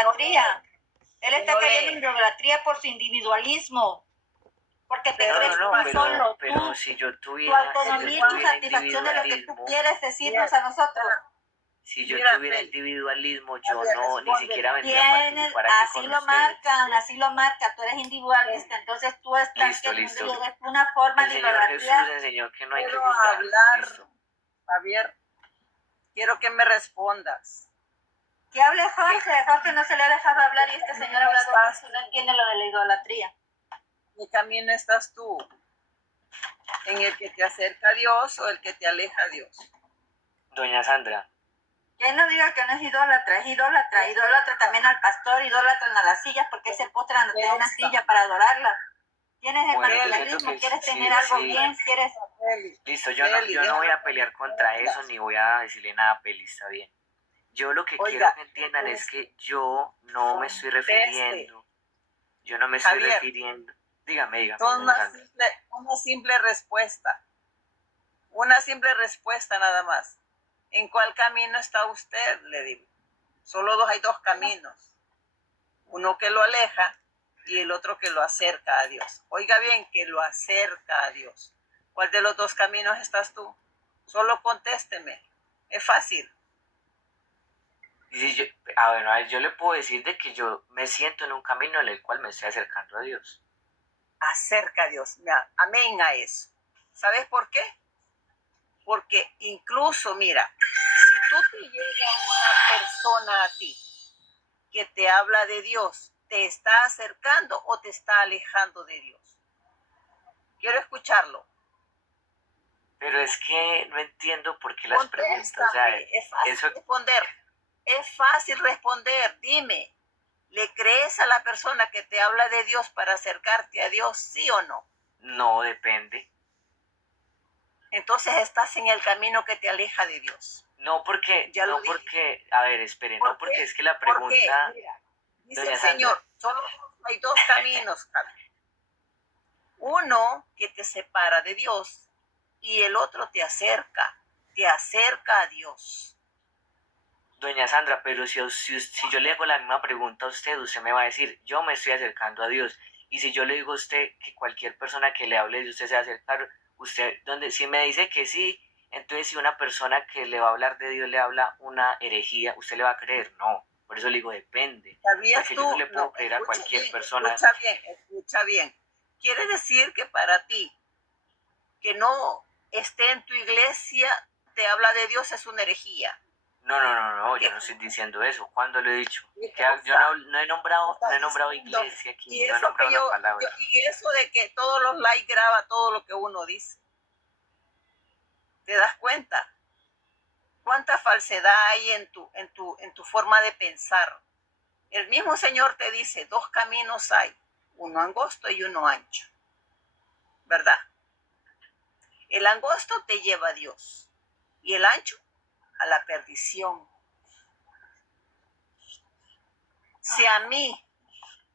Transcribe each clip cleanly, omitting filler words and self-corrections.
idolatría. Él está cayendo en idolatría por su individualismo. Porque te crees tú solo, pero si yo tuviera, tu autonomía y tu satisfacción de lo que tú quieres decirnos a nosotros. Si yo tuviera individualismo, yo no, ni siquiera vendría a participar aquí así lo marcan, así lo marca, tú eres individualista, entonces tú estás listo. eres una forma de idolatría. El Señor Jesús enseñó que no hay que juzgar. Hablar, Javier, quiero que me respondas. Que hable Jorge no se le ha dejado hablar y este señor ha hablado mucho, no entiende lo de la idolatría. ¿Qué camino estás tú? ¿En el que te acerca a Dios o el que te aleja a Dios? Doña Sandra. Que no diga que no es idólatra, idólatra también al pastor, idólatra a las sillas porque él se postra ante una silla para adorarla. Tienes el materialismo, quieres tener algo bien, quieres... Listo, yo no voy a pelear contra eso, ni voy a decirle nada a Peli, está bien. Yo lo que quiero que entiendan es que yo no me estoy refiriendo, dígame. Una simple respuesta nada más. ¿En cuál camino está usted? Le digo. Hay dos caminos. Uno que lo aleja y el otro que lo acerca a Dios. Oiga bien, que lo acerca a Dios. ¿Cuál de los dos caminos estás tú? Solo contésteme. Es fácil. Yo le puedo decir de que yo me siento en un camino en el cual me estoy acercando a Dios. Acerca a Dios. Amén a eso. ¿Sabes por qué? Porque incluso, mira, si tú te llega una persona a ti que te habla de Dios, ¿te está acercando o te está alejando de Dios? Quiero escucharlo. Pero es que no entiendo por qué las preguntas. O sea, es fácil responder. Es fácil responder. Dime, ¿le crees a la persona que te habla de Dios para acercarte a Dios, sí o no? No, depende. Entonces estás en el camino que te aleja de Dios. A ver, espere, no porque es que la pregunta... Mira, dice el Señor, solo hay dos caminos, uno que te separa de Dios y el otro te acerca a Dios. Doña Sandra, pero si yo le hago la misma pregunta a usted me va a decir, yo me estoy acercando a Dios. Y si yo le digo a usted que cualquier persona que le hable de usted se va a acercar, si me dice que sí, entonces si una persona que le va a hablar de Dios le habla una herejía, ¿usted le va a creer? No, por eso le digo, depende. Porque yo no le puedo creer a cualquier persona. Escucha bien. Quiere decir que para ti, que no esté en tu iglesia, te habla de Dios, es una herejía. No, yo no estoy diciendo eso. ¿Cuándo lo he dicho? Yo no he nombrado iglesia aquí, no he nombrado la palabra. Y eso de que todos los likes graba todo lo que uno dice. ¿Te das cuenta? ¿Cuánta falsedad hay en tu forma de pensar? El mismo Señor te dice, dos caminos hay, uno angosto y uno ancho. ¿Verdad? El angosto te lleva a Dios y el ancho a la perdición. Si a mí,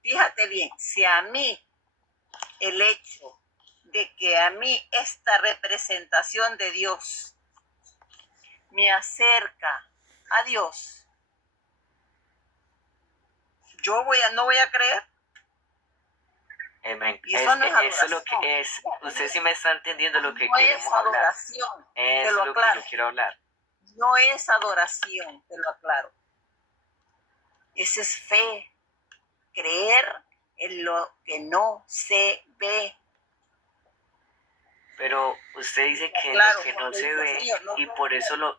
fíjate bien, si a mí el hecho de que a mí esta representación de Dios me acerca a Dios, yo no voy a creer. Y eso no es adoración. Eso es lo que es. Usted sí me está entendiendo lo que queremos hablar. No es adoración, te lo aclaro. Es lo que yo quiero hablar. No es adoración, te lo aclaro. Esa es fe. Creer en lo que no se ve. Pero usted dice que lo que no se ve y por eso lo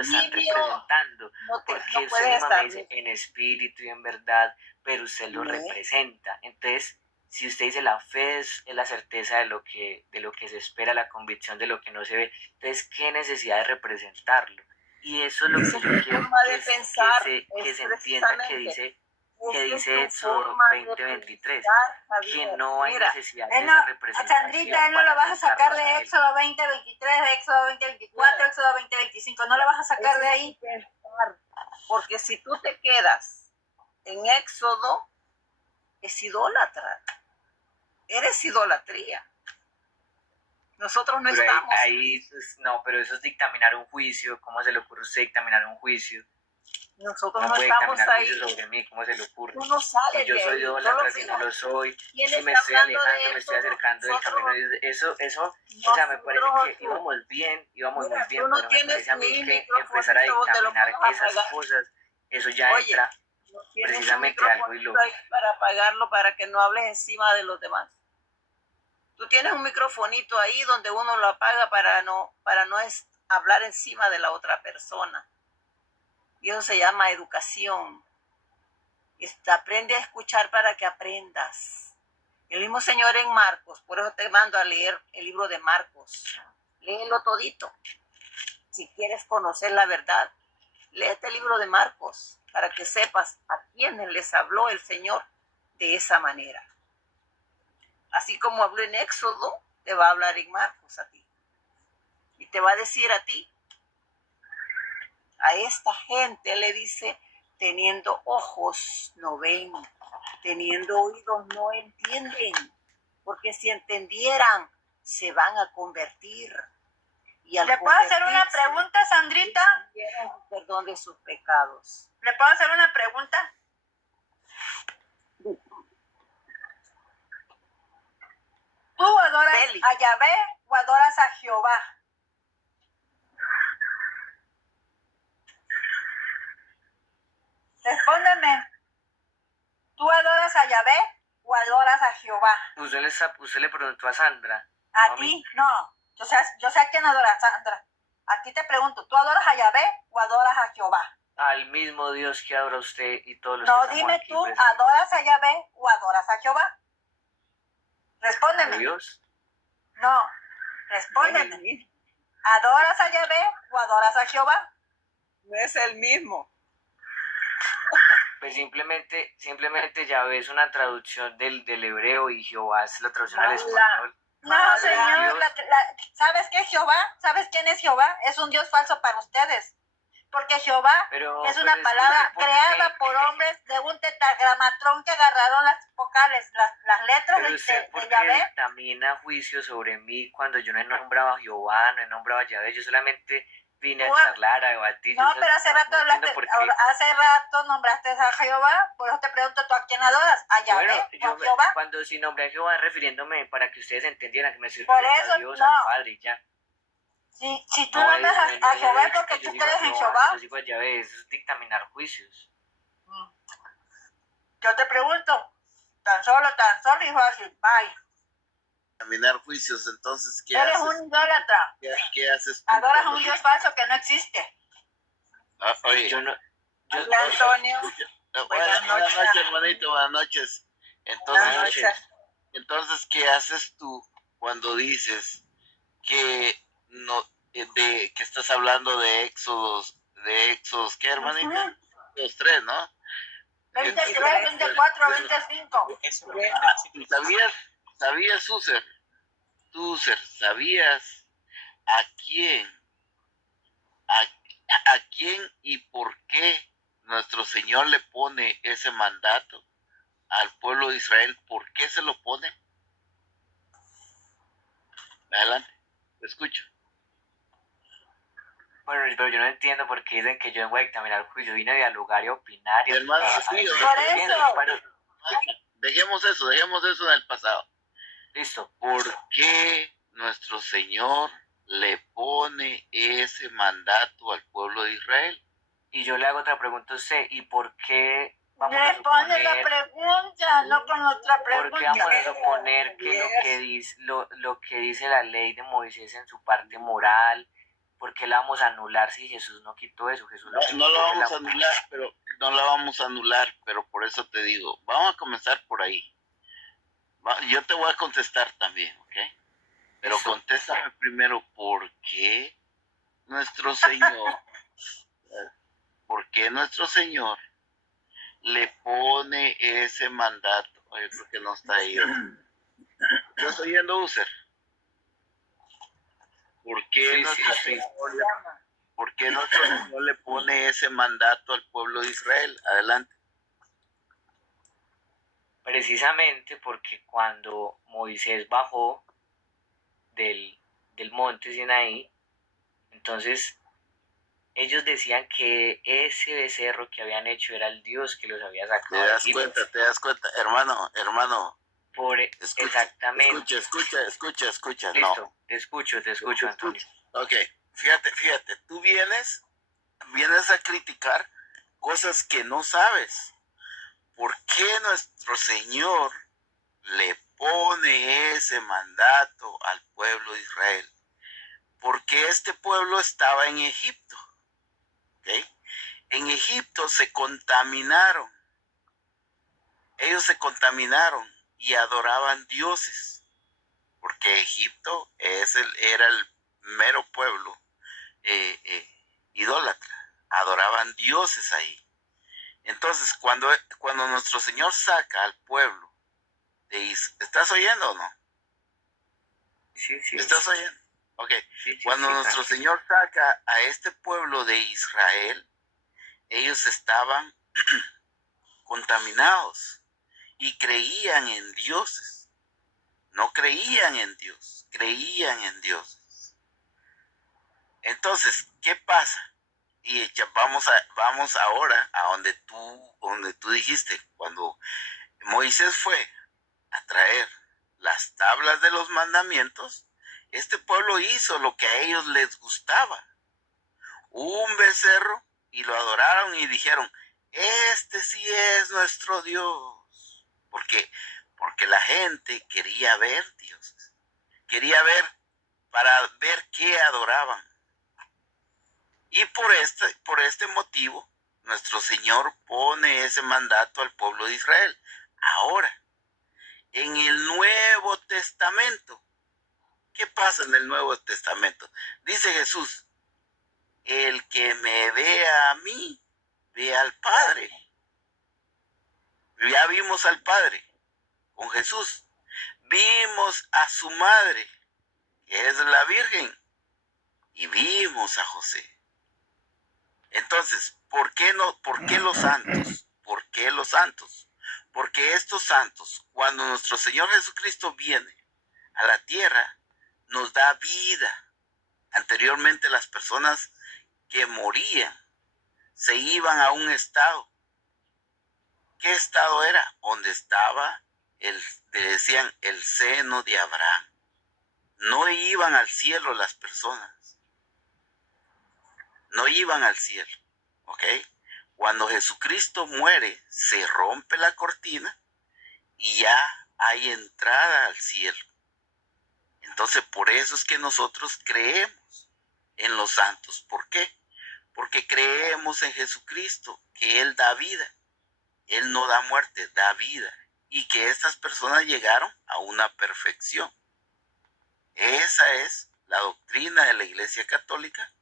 están representando. Porque usted misma me dice en espíritu y en verdad, pero usted lo representa. Entonces, si usted dice la fe es la certeza de lo que se espera, la convicción de lo que no se ve, entonces, ¿qué necesidad de representarlo? Y eso es lo que yo quiero que se entienda, que dice Éxodo 20:23, que no hay necesidad de esa representación. Sandrita, él no lo vas a sacar de Éxodo 20:23, de Éxodo 20:24, Éxodo 20:25, no lo vas a sacar de ahí. Porque si tú te quedas en Éxodo, es idólatra. Eres idolatría. Nosotros no estamos. Ahí, pues, no, pero eso es dictaminar un juicio. ¿Cómo se le ocurre a usted dictaminar un juicio? Nosotros no no puede estamos caminar ahí. juicio sobre mí, ¿cómo se le ocurre? Tú no sales Si yo de soy ahí. idólatra, si no lo soy, ¿Quién si me está estoy hablando de alejando, me estoy eso? acercando del camino de Dios, eso, o sea, me parece Nosotros, que íbamos bien, íbamos muy mira, bien, tú no pero me tienes parece a mí ni que empezar a microfonito donde lo dictaminar puedas esas apagar. cosas, eso ya Oye, entra no tienes un precisamente algo microfonito ahí ilógico. para apagarlo para que no hables encima de los demás. Tú tienes un microfonito ahí donde uno lo apaga para no hablar encima de la otra persona. Y eso se llama educación. Aprende a escuchar para que aprendas. El mismo Señor en Marcos, por eso te mando a leer el libro de Marcos. Léelo todito. Si quieres conocer la verdad, léete el libro de Marcos para que sepas a quiénes les habló el Señor de esa manera. Así como habló en Éxodo, te va a hablar en Marcos a ti. Y te va a decir a ti, a esta gente le dice, teniendo ojos no ven, teniendo oídos no entienden, porque si entendieran, se van a convertir. Y ¿Le puedo hacer una pregunta, Sandrita? Perdón de sus pecados. ¿Le puedo hacer una pregunta? ¿Tú adoras a Yahvé o adoras a Jehová? Respóndeme. ¿Tú adoras a Yahvé o adoras a Jehová? Usted le preguntó a Sandra. A ti, no. Yo sé a quién adoras, Sandra. A ti te pregunto, ¿tú adoras a Yahvé o adoras a Jehová? Al mismo Dios que adora usted y todos los no, que estamos dime aquí tú, presentes. ¿adoras a Yahvé o adoras a Jehová? Respóndeme. ¿A Dios? No, respóndeme. ¿Adoras a Yahvé o adoras a Jehová? No es el mismo. Pues simplemente Yahvé es una traducción del hebreo y Jehová es la traducción al español. No, Señor, ¿sabes qué es Jehová? ¿Sabes quién es Jehová? Es un Dios falso para ustedes. Porque Jehová es una palabra creada por hombres de un tetragramatrón que agarraron las vocales, las letras de Yahvé. Dictamina juicio sobre mí cuando yo no he nombrado a Jehová, no he nombrado a Yahvé, yo solamente vine a charlar, a debatir. No, pero hace rato nombraste a Jehová, por eso te pregunto, ¿tú a quién adoras? ¿A Yahvé o a Jehová? Cuando si nombré a Jehová, refiriéndome para que ustedes entendieran que me sirve a Dios, al Padre y ya. Si tú nombras a Jehová es porque tú crees en Jehová. Yo digo a Yahvé, es dictaminar juicios. Yo te pregunto, tan solo y fácil, bye. Dictaminar juicios, entonces, ¿qué Eres haces? un idólatra. ¿Qué haces? Adoras a un Dios falso que no existe. Oye, Hola, Antonio. Buenas noches, hermanito, buenas noches. Entonces, ¿qué haces tú cuando dices que no, que estás hablando de Éxodos, ¿qué, hermanita? Los 3, ¿no? 23, 24, 25. ¿Sabías, Suser, sabías a quién y por qué nuestro Señor le pone ese mandato al pueblo de Israel? ¿Por qué se lo pone? Adelante, te escucho. Bueno, pero yo no entiendo por qué dicen que yo vengo a dictaminar juicio, vine a dialogar y opinar. Hermano, por eso. Dejemos eso en el pasado. Listo. ¿Por qué nuestro Señor le pone ese mandato al pueblo de Israel? Y yo le hago otra pregunta a usted, ¿y por qué responde la pregunta, no con otra pregunta? ¿Por qué vamos a suponer que lo que dice la ley de Moisés en su parte moral, por qué la vamos a anular si Jesús no quitó eso? Jesús no lo vamos a anular, pero no la vamos a anular, pero por eso te digo, vamos a comenzar por ahí. Yo te voy a contestar también, ¿ok? Pero eso. Contéstame primero, ¿por qué nuestro Señor le pone ese mandato? Yo creo que no está ahí. ¿Yo estoy oyendo, User? ¿Por qué nuestro Señor le pone ese mandato al pueblo de Israel? Adelante. Precisamente porque cuando Moisés bajó del monte Sinaí, entonces ellos decían que ese becerro que habían hecho era el Dios que los había sacado. Te das cuenta, hermano. Exactamente. Escucha. Listo, No. te escucho, Antonio. Ok, fíjate, tú vienes a criticar cosas que no sabes. ¿Por qué nuestro Señor le pone ese mandato al pueblo de Israel? Porque este pueblo estaba en Egipto. ¿Okay? En Egipto se contaminaron. Ellos se contaminaron y adoraban dioses. Porque Egipto era el mero pueblo idólatra. Adoraban dioses ahí. Entonces, cuando nuestro Señor saca al pueblo de Israel, ¿estás oyendo o no? Sí. ¿Estás oyendo? Ok. Sí, cuando nuestro Señor saca a este pueblo de Israel, ellos estaban contaminados y creían en dioses. No creían en Dios, creían en dioses. Entonces, ¿qué pasa? Y vamos ahora a donde tú dijiste, cuando Moisés fue a traer las tablas de los mandamientos, este pueblo hizo lo que a ellos les gustaba. Un becerro y lo adoraron y dijeron, este sí es nuestro Dios. Porque la gente quería ver dioses. Quería ver para ver qué adoraban. Y por este motivo, nuestro Señor pone ese mandato al pueblo de Israel. Ahora, en el Nuevo Testamento, ¿qué pasa en el Nuevo Testamento? Dice Jesús, el que me vea a mí, ve al Padre. Ya vimos al Padre con Jesús. Vimos a su madre, que es la Virgen, y vimos a José. Entonces, ¿por qué los santos? ¿Por qué los santos? Porque estos santos, cuando nuestro Señor Jesucristo viene a la tierra, nos da vida. Anteriormente las personas que morían se iban a un estado. ¿Qué estado era? Donde estaba le decían el seno de Abraham. No iban al cielo las personas. No iban al cielo. ¿Ok? Cuando Jesucristo muere, se rompe la cortina y ya hay entrada al cielo. Entonces, por eso es que nosotros creemos en los santos. ¿Por qué? Porque creemos en Jesucristo, que Él da vida. Él no da muerte, da vida. Y que estas personas llegaron a una perfección. Esa es la doctrina de la Iglesia Católica.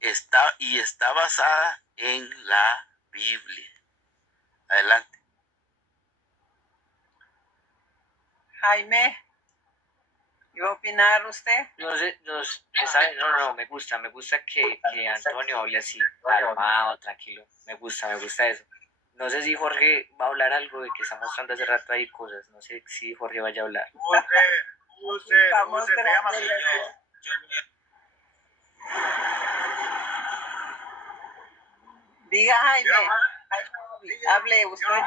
Está basada en la Biblia. Adelante. Jaime, ¿iba a opinar usted? No, me gusta que Antonio hable así, calmado, tranquilo. Me gusta eso. No sé si Jorge va a hablar algo de que está mostrando hace rato ahí cosas. No sé si Jorge vaya a hablar. Usted te llama señor. Diga, Jaime, hable usted.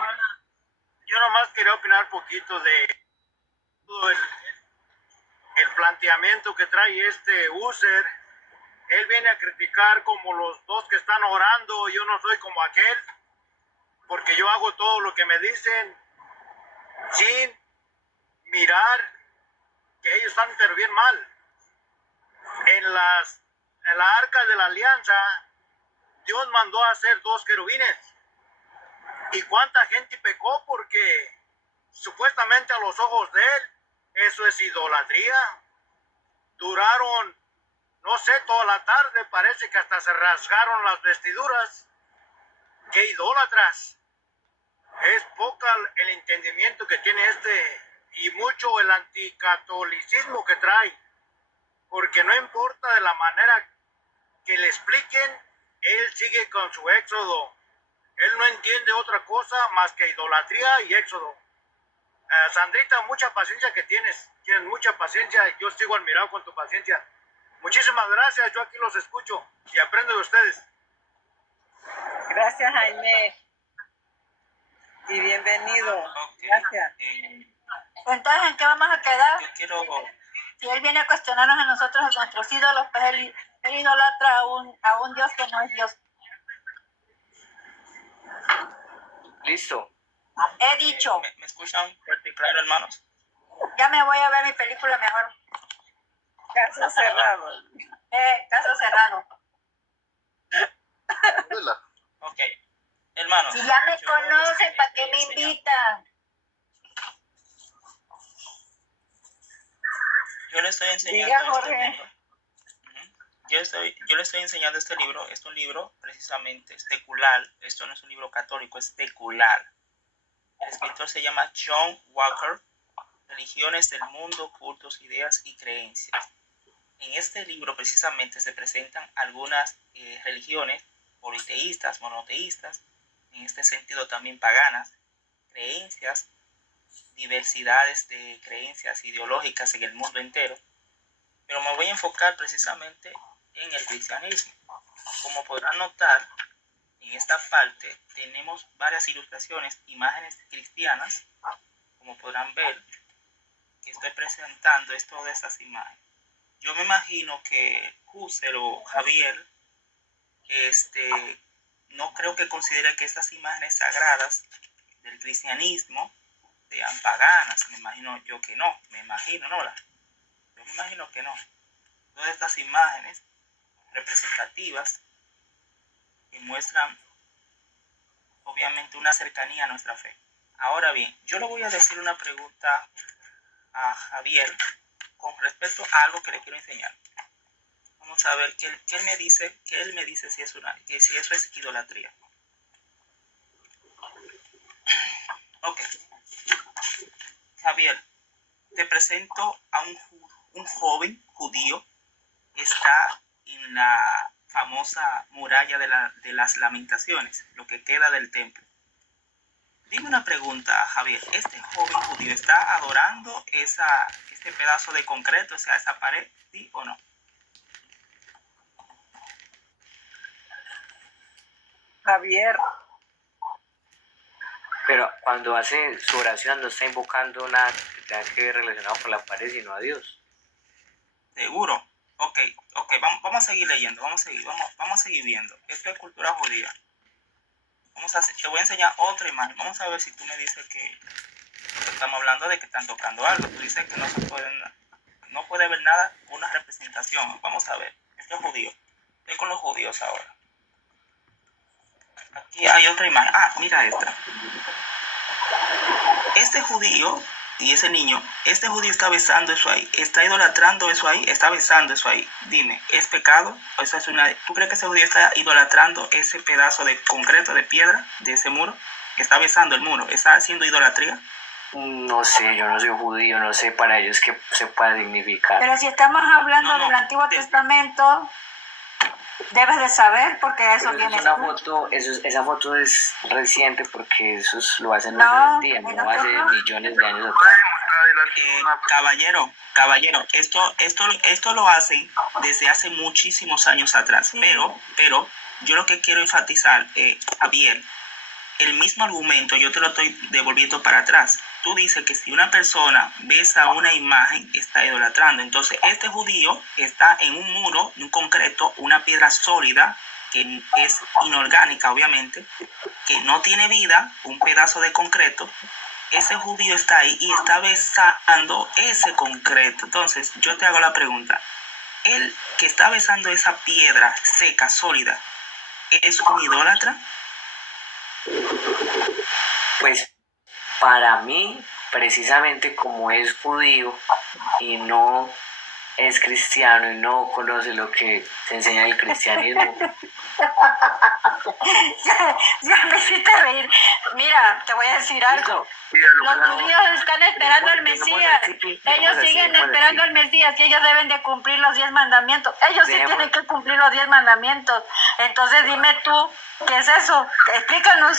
Yo nomás quería opinar poquito de todo el planteamiento que trae este user. Él viene a criticar como los dos que están orando. Yo no soy como aquel, porque yo hago todo lo que me dicen sin mirar que ellos están pero bien mal. En la arca de la alianza, Dios mandó a hacer 2 querubines. ¿Y cuánta gente pecó? Porque supuestamente a los ojos de él, eso es idolatría. Duraron, no sé, toda la tarde, parece que hasta se rasgaron las vestiduras. ¡Qué idólatras! Es poca el entendimiento que tiene y mucho el anticatolicismo que trae. Porque no importa de la manera que le expliquen, él sigue con su éxodo. Él no entiende otra cosa más que idolatría y éxodo. Sandrita, mucha paciencia que tienes. Tienes mucha paciencia. Yo sigo admirado con tu paciencia. Muchísimas gracias, yo aquí los escucho y aprendo de ustedes. Gracias, Jaime. Y bienvenido. Okay. Gracias. Entonces, ¿en qué vamos a quedar? Yo quiero... Si él viene a cuestionarnos a nosotros, a nuestros ídolos, pues él idolatra a un Dios que no es Dios. Listo. He dicho. ¿Me escuchan fuerte y claro, hermanos? Ya me voy a ver mi película mejor. Caso cerrado. Caso cerrado. Ok. Hermanos. Si ya me conocen, ¿para qué me invitan? Yo le estoy enseñando Diga, Jorge. este libro. Yo le estoy enseñando este libro. Es un libro precisamente secular. Esto no es un libro católico, es secular. El escritor se llama John Walker. Religiones del mundo, cultos, ideas y creencias. En este libro precisamente se presentan algunas religiones politeístas, monoteístas, en este sentido también paganas, creencias, diversidades de creencias ideológicas en el mundo entero, pero me voy a enfocar precisamente en el cristianismo. Como podrán notar, en esta parte tenemos varias ilustraciones, imágenes cristianas, como podrán ver, que estoy presentando es todas esas imágenes. Yo me imagino que Husserl o Javier no creo que considere que estas imágenes sagradas del cristianismo sean paganas. Me imagino yo que no. Yo me imagino que no. Todas estas imágenes representativas que muestran obviamente una cercanía a nuestra fe. Ahora bien, yo le voy a decir una pregunta a Javier con respecto a algo que le quiero enseñar. Vamos a ver qué él me dice si eso es idolatría. Ok. Javier, te presento a un joven judío que está en la famosa muralla de las lamentaciones, lo que queda del templo. Dime una pregunta, Javier. ¿Este joven judío está adorando este pedazo de concreto, o sea, esa pared, sí o no? Javier. Pero cuando hace su oración no está invocando nada que tenga que ver relacionado con la pared, sino a Dios. ¿Seguro? Ok, vamos a seguir leyendo, vamos a seguir viendo. Esto es cultura judía. Te voy a enseñar otra imagen. Vamos a ver si tú me dices que estamos hablando de que están tocando algo. Tú dices que no puede ver nada, una representación. Vamos a ver. Esto es judío. Estoy con los judíos ahora. Aquí hay otra imagen. Mira esta. Este judío y ese niño, este judío está besando eso ahí, está idolatrando eso ahí, está besando eso ahí. Dime, ¿es pecado? ¿Tú crees que ese judío está idolatrando ese pedazo de concreto, de piedra, de ese muro? ¿Está besando el muro? ¿Está haciendo idolatría? No sé, yo no soy judío, no sé para ellos qué se puede significar. Pero si estamos hablando del Antiguo Testamento, debes de saber porque eso viene. Esa foto es reciente porque eso lo hacen hoy en día, no hace millones de años atrás. Caballero, esto lo hacen desde hace muchísimos años atrás, sí. pero yo lo que quiero enfatizar, Javier, el mismo argumento yo te lo estoy devolviendo para atrás. Tú dices que si una persona besa una imagen, está idolatrando. Entonces, este judío está en un muro, un concreto, una piedra sólida, que es inorgánica, obviamente, que no tiene vida, un pedazo de concreto. Ese judío está ahí y está besando ese concreto. Entonces, yo te hago la pregunta. ¿El que está besando esa piedra seca, sólida, es un idólatra? Pues para mí, precisamente como es judío y no es cristiano y no conoce lo que se enseña el cristianismo. Ya me hiciste reír. Mira, te voy a decir algo. Los judíos están esperando al Mesías. Ellos siguen esperando al Mesías y ellos deben de cumplir los 10 mandamientos. Ellos sí tienen que cumplir los 10 mandamientos. Entonces dime tú, ¿qué es eso? Explícanos.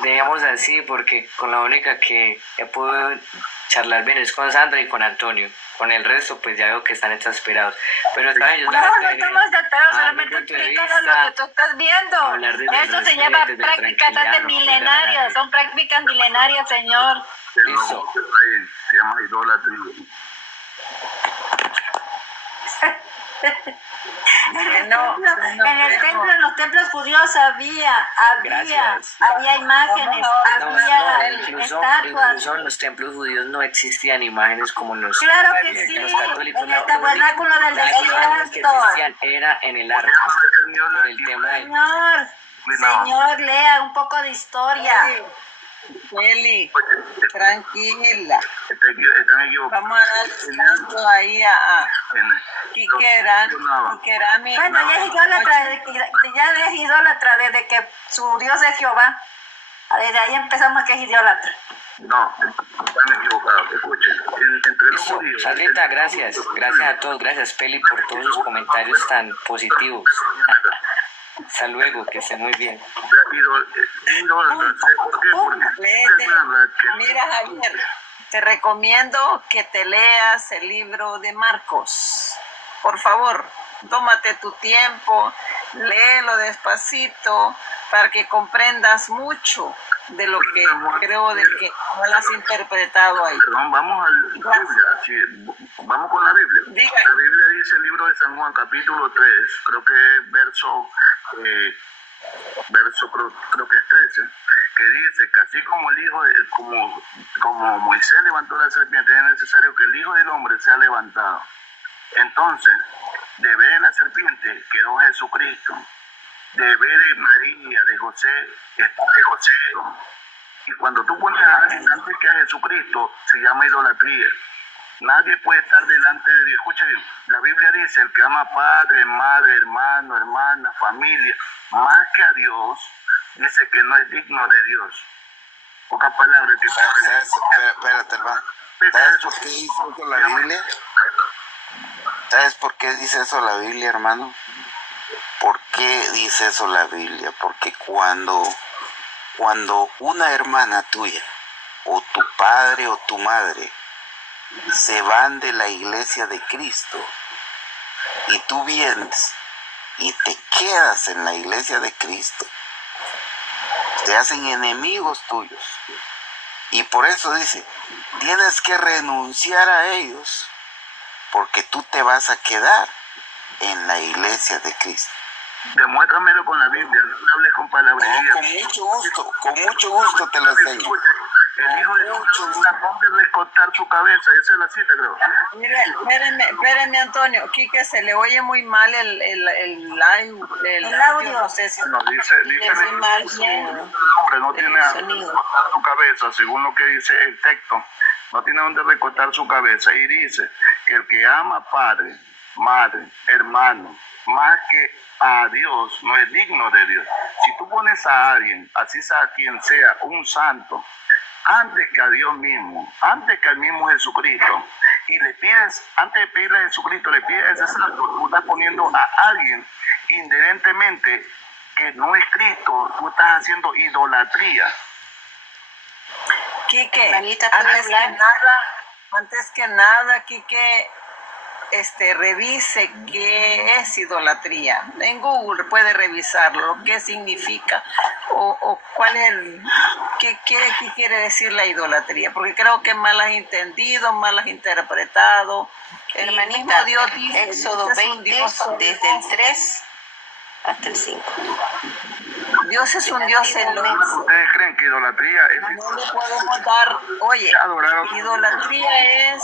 Dejemos así porque con la única que he podido charlar bien es con Sandra y con Antonio. Con el resto, pues ya veo que están exasperados. Pero saben, yo No estamos exasperados, solamente explícanos lo que tú estás viendo. Eso se llama prácticas de milenarios, son prácticas milenarias, señor. Listo. Se llama idolatría. En el templo, en los templos judíos había imágenes, había estatuas. Incluso en los templos judíos no existían imágenes como los Claro que sí, en el tabernáculo del desierto. Que existían era en el arca, por el tema del... Señor, lea un poco de historia. Feli, tranquila. Están equivocados. Vamos a dar descanso ahí a Kikerami. Bueno, ya es idólatra desde que su Dios es Jehová. Desde ahí empezamos que es idólatra. No, están equivocados. Escuchen, entre los judíos. Sandrita, gracias. Gracias a todos. Gracias, Peli, por todos sus comentarios tan positivos. Hasta luego, que estén muy bien. Mira, Javier, te recomiendo que te leas el libro de Marcos. Por favor, tómate tu tiempo, léelo despacito para que comprendas mucho de lo que creo de que no lo has interpretado ahí. Perdón, vamos a la Biblia. Sí, vamos con la Biblia. Diga. La Biblia dice el libro de San Juan, capítulo 3, creo que es verso creo que es 13, que dice que así como el hijo, como Moisés levantó la serpiente, es necesario que el Hijo del Hombre sea levantado. Entonces, de ver de la serpiente quedó Jesucristo, de ver de María, de José, está de José. Y cuando tú pones a alguien antes que a Jesucristo, se llama idolatría. Nadie puede estar delante de Dios. Escucha bien, la Biblia dice, el que ama a padre, madre, hermano, hermana, familia, más que a Dios, dice que no es digno de Dios. Pocas palabras que... Espérate, hermano. ¿Sabes por qué dice eso la Biblia? ¿Sabes por qué dice eso la Biblia, hermano? ¿Por qué dice eso la Biblia? Porque cuando una hermana tuya, o tu padre o tu madre, se van de la iglesia de Cristo, y tú vienes y te quedas en la iglesia de Cristo, te hacen enemigos tuyos. Y por eso dice, tienes que renunciar a ellos, porque tú te vas a quedar en la iglesia de Cristo. Demuéstramelo con la Biblia, no me hables con palabrería. Con mucho gusto te lo enseño. El Hijo de Dios a dónde recortar su cabeza, esa es la cita, creo. Mire, espérenme, Antonio, Quique, se le oye muy mal el audio. No sé si no, dice el hombre no tiene dónde recortar su cabeza, según lo que dice el texto, no tiene dónde recortar su cabeza, y dice que el que ama padre, madre, hermano, más que a Dios, no es digno de Dios. Si tú pones a alguien, así sea quien sea, un santo, antes que a Dios mismo, antes que al mismo Jesucristo, y le pides, antes de pedirle a Jesucristo, le pides a ese santo, tú estás poniendo a alguien inherentemente que no es Cristo, tú estás haciendo idolatría. Quique, antes que nada, Quique, revise qué es idolatría. En Google puede revisarlo, qué significa o cuál es qué quiere decir la idolatría, porque creo que mal has entendido, mal has interpretado. Hermanita, Dios dice, Éxodo 20, desde el 3 hasta el 5. Dios es un Dios celoso. ¿Ustedes creen que idolatría es? No le podemos dar, oye, idolatría es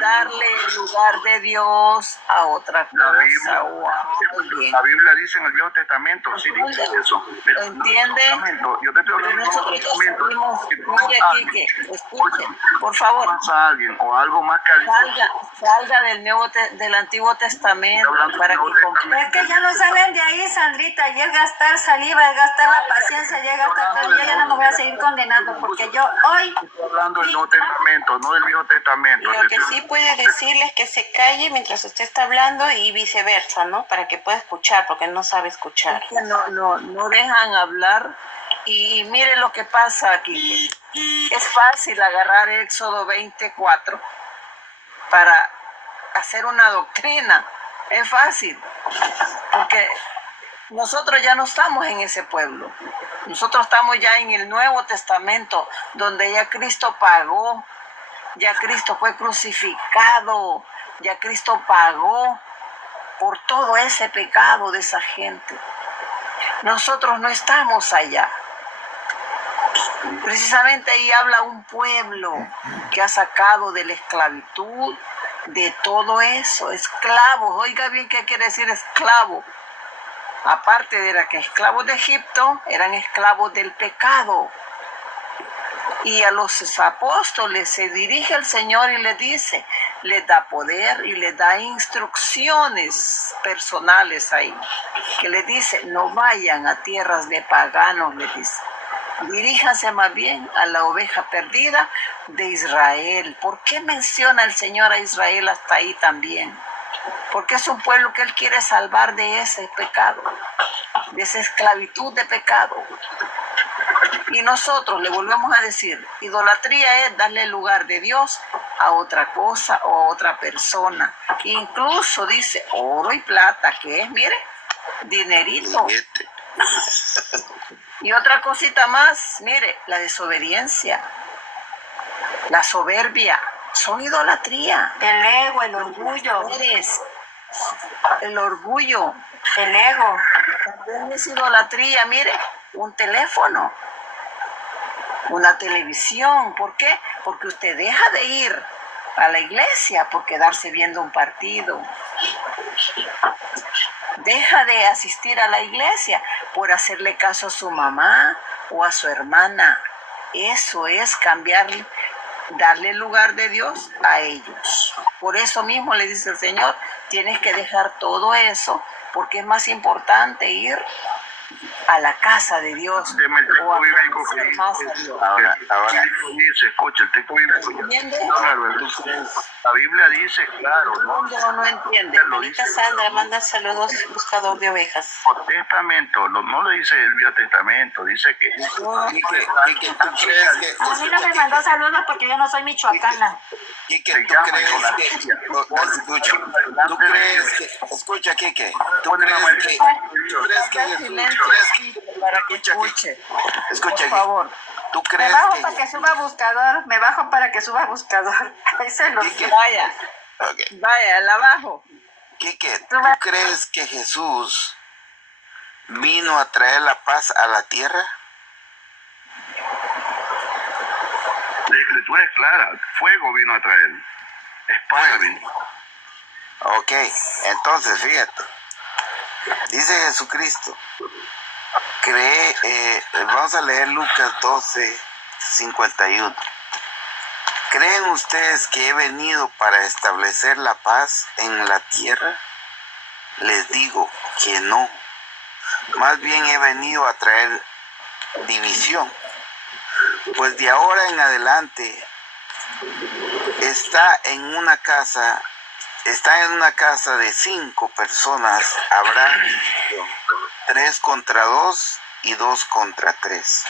darle el lugar de Dios a otra cosa o a alguien. La Biblia dice en el Viejo Testamento, sí dice eso. ¿Lo entiende? Yo te estoy hablando nosotros ya sabemos, mire, Quique, escuchen, por favor. A alguien o algo más que salga del Antiguo Testamento para que comprenda. Es que ya no salen de ahí, Sandrita, y es gastar saliva, es gastar la paciencia, ya gastar todo. Yo ya no me voy a seguir condenando, porque yo hoy... Estoy hablando del Nuevo Testamento, no del Viejo Testamento. Lo que sí puede decirle es que se calle mientras usted está hablando y viceversa, ¿no? Para que pueda escuchar, porque no sabe escuchar. Es que no dejan hablar. Y mire lo que pasa aquí. Es fácil agarrar Éxodo 24 para hacer una doctrina. Es fácil, porque nosotros ya no estamos en ese pueblo. Nosotros estamos ya en el Nuevo Testamento, donde ya Cristo pagó, ya Cristo fue crucificado, ya Cristo pagó por todo ese pecado de esa gente. Nosotros no estamos allá. Precisamente ahí habla un pueblo que ha sacado de la esclavitud, de todo eso, esclavos. Oiga bien qué quiere decir esclavo. Aparte de que esclavos de Egipto, eran esclavos del pecado. Y a los apóstoles se dirige el Señor y les dice, les da poder y les da instrucciones personales ahí, que les dice, no vayan a tierras de paganos, les dice. Diríjanse más bien a la oveja perdida de Israel. ¿Por qué menciona el Señor a Israel hasta ahí también? Porque es un pueblo que Él quiere salvar de ese pecado, de esa esclavitud de pecado. Y nosotros le volvemos a decir, idolatría es darle lugar de Dios a otra cosa o a otra persona. Incluso dice oro y plata, que es, mire, dinerito. Y otra cosita más, mire, la desobediencia, la soberbia, son idolatría. El ego, el orgullo. El orgullo. El ego. También es idolatría, mire, un teléfono, una televisión. ¿Por qué? Porque usted deja de ir a la iglesia por quedarse viendo un partido. Deja de asistir a la iglesia por hacerle caso a su mamá o a su hermana. Eso es cambiarle, darle lugar de Dios a ellos. Por eso mismo le dice el Señor, tienes que dejar todo eso, porque es más importante ir a la casa de Dios. O a conocer más a Dios. Ahora, Dice, escucha, el texto bíblico. La Biblia dice, claro, ¿no? No entiende. Señorita Sandra, manda saludos, buscador de ovejas. Por testamento, no le dice el Vía Testamento, dice que... Quique, ¿tú crees que... A mí no me mandó saludos porque yo no soy michoacana. Quique, ¿tú crees que... ¿Tú crees que... Escucha, Quique, ¿tú crees que... Para que escuche. Escucha, por favor. ¿Tú Me crees bajo que... para que suba buscador. Me bajo para que suba buscador. Ahí se los digo. Vaya, Okay. vaya, el abajo. Quique, ¿tú crees que Jesús vino a traer la paz a la tierra? La escritura es clara, fuego vino a traer, espada vino. Ok, entonces fíjate, dice Jesucristo, vamos a leer Lucas 12:51. ¿Creen ustedes que he venido para establecer la paz en la tierra? Les digo que no. Más bien he venido a traer división. Pues de ahora en adelante está en una casa de 5 personas, habrá 3 contra 2 y 2 contra 3.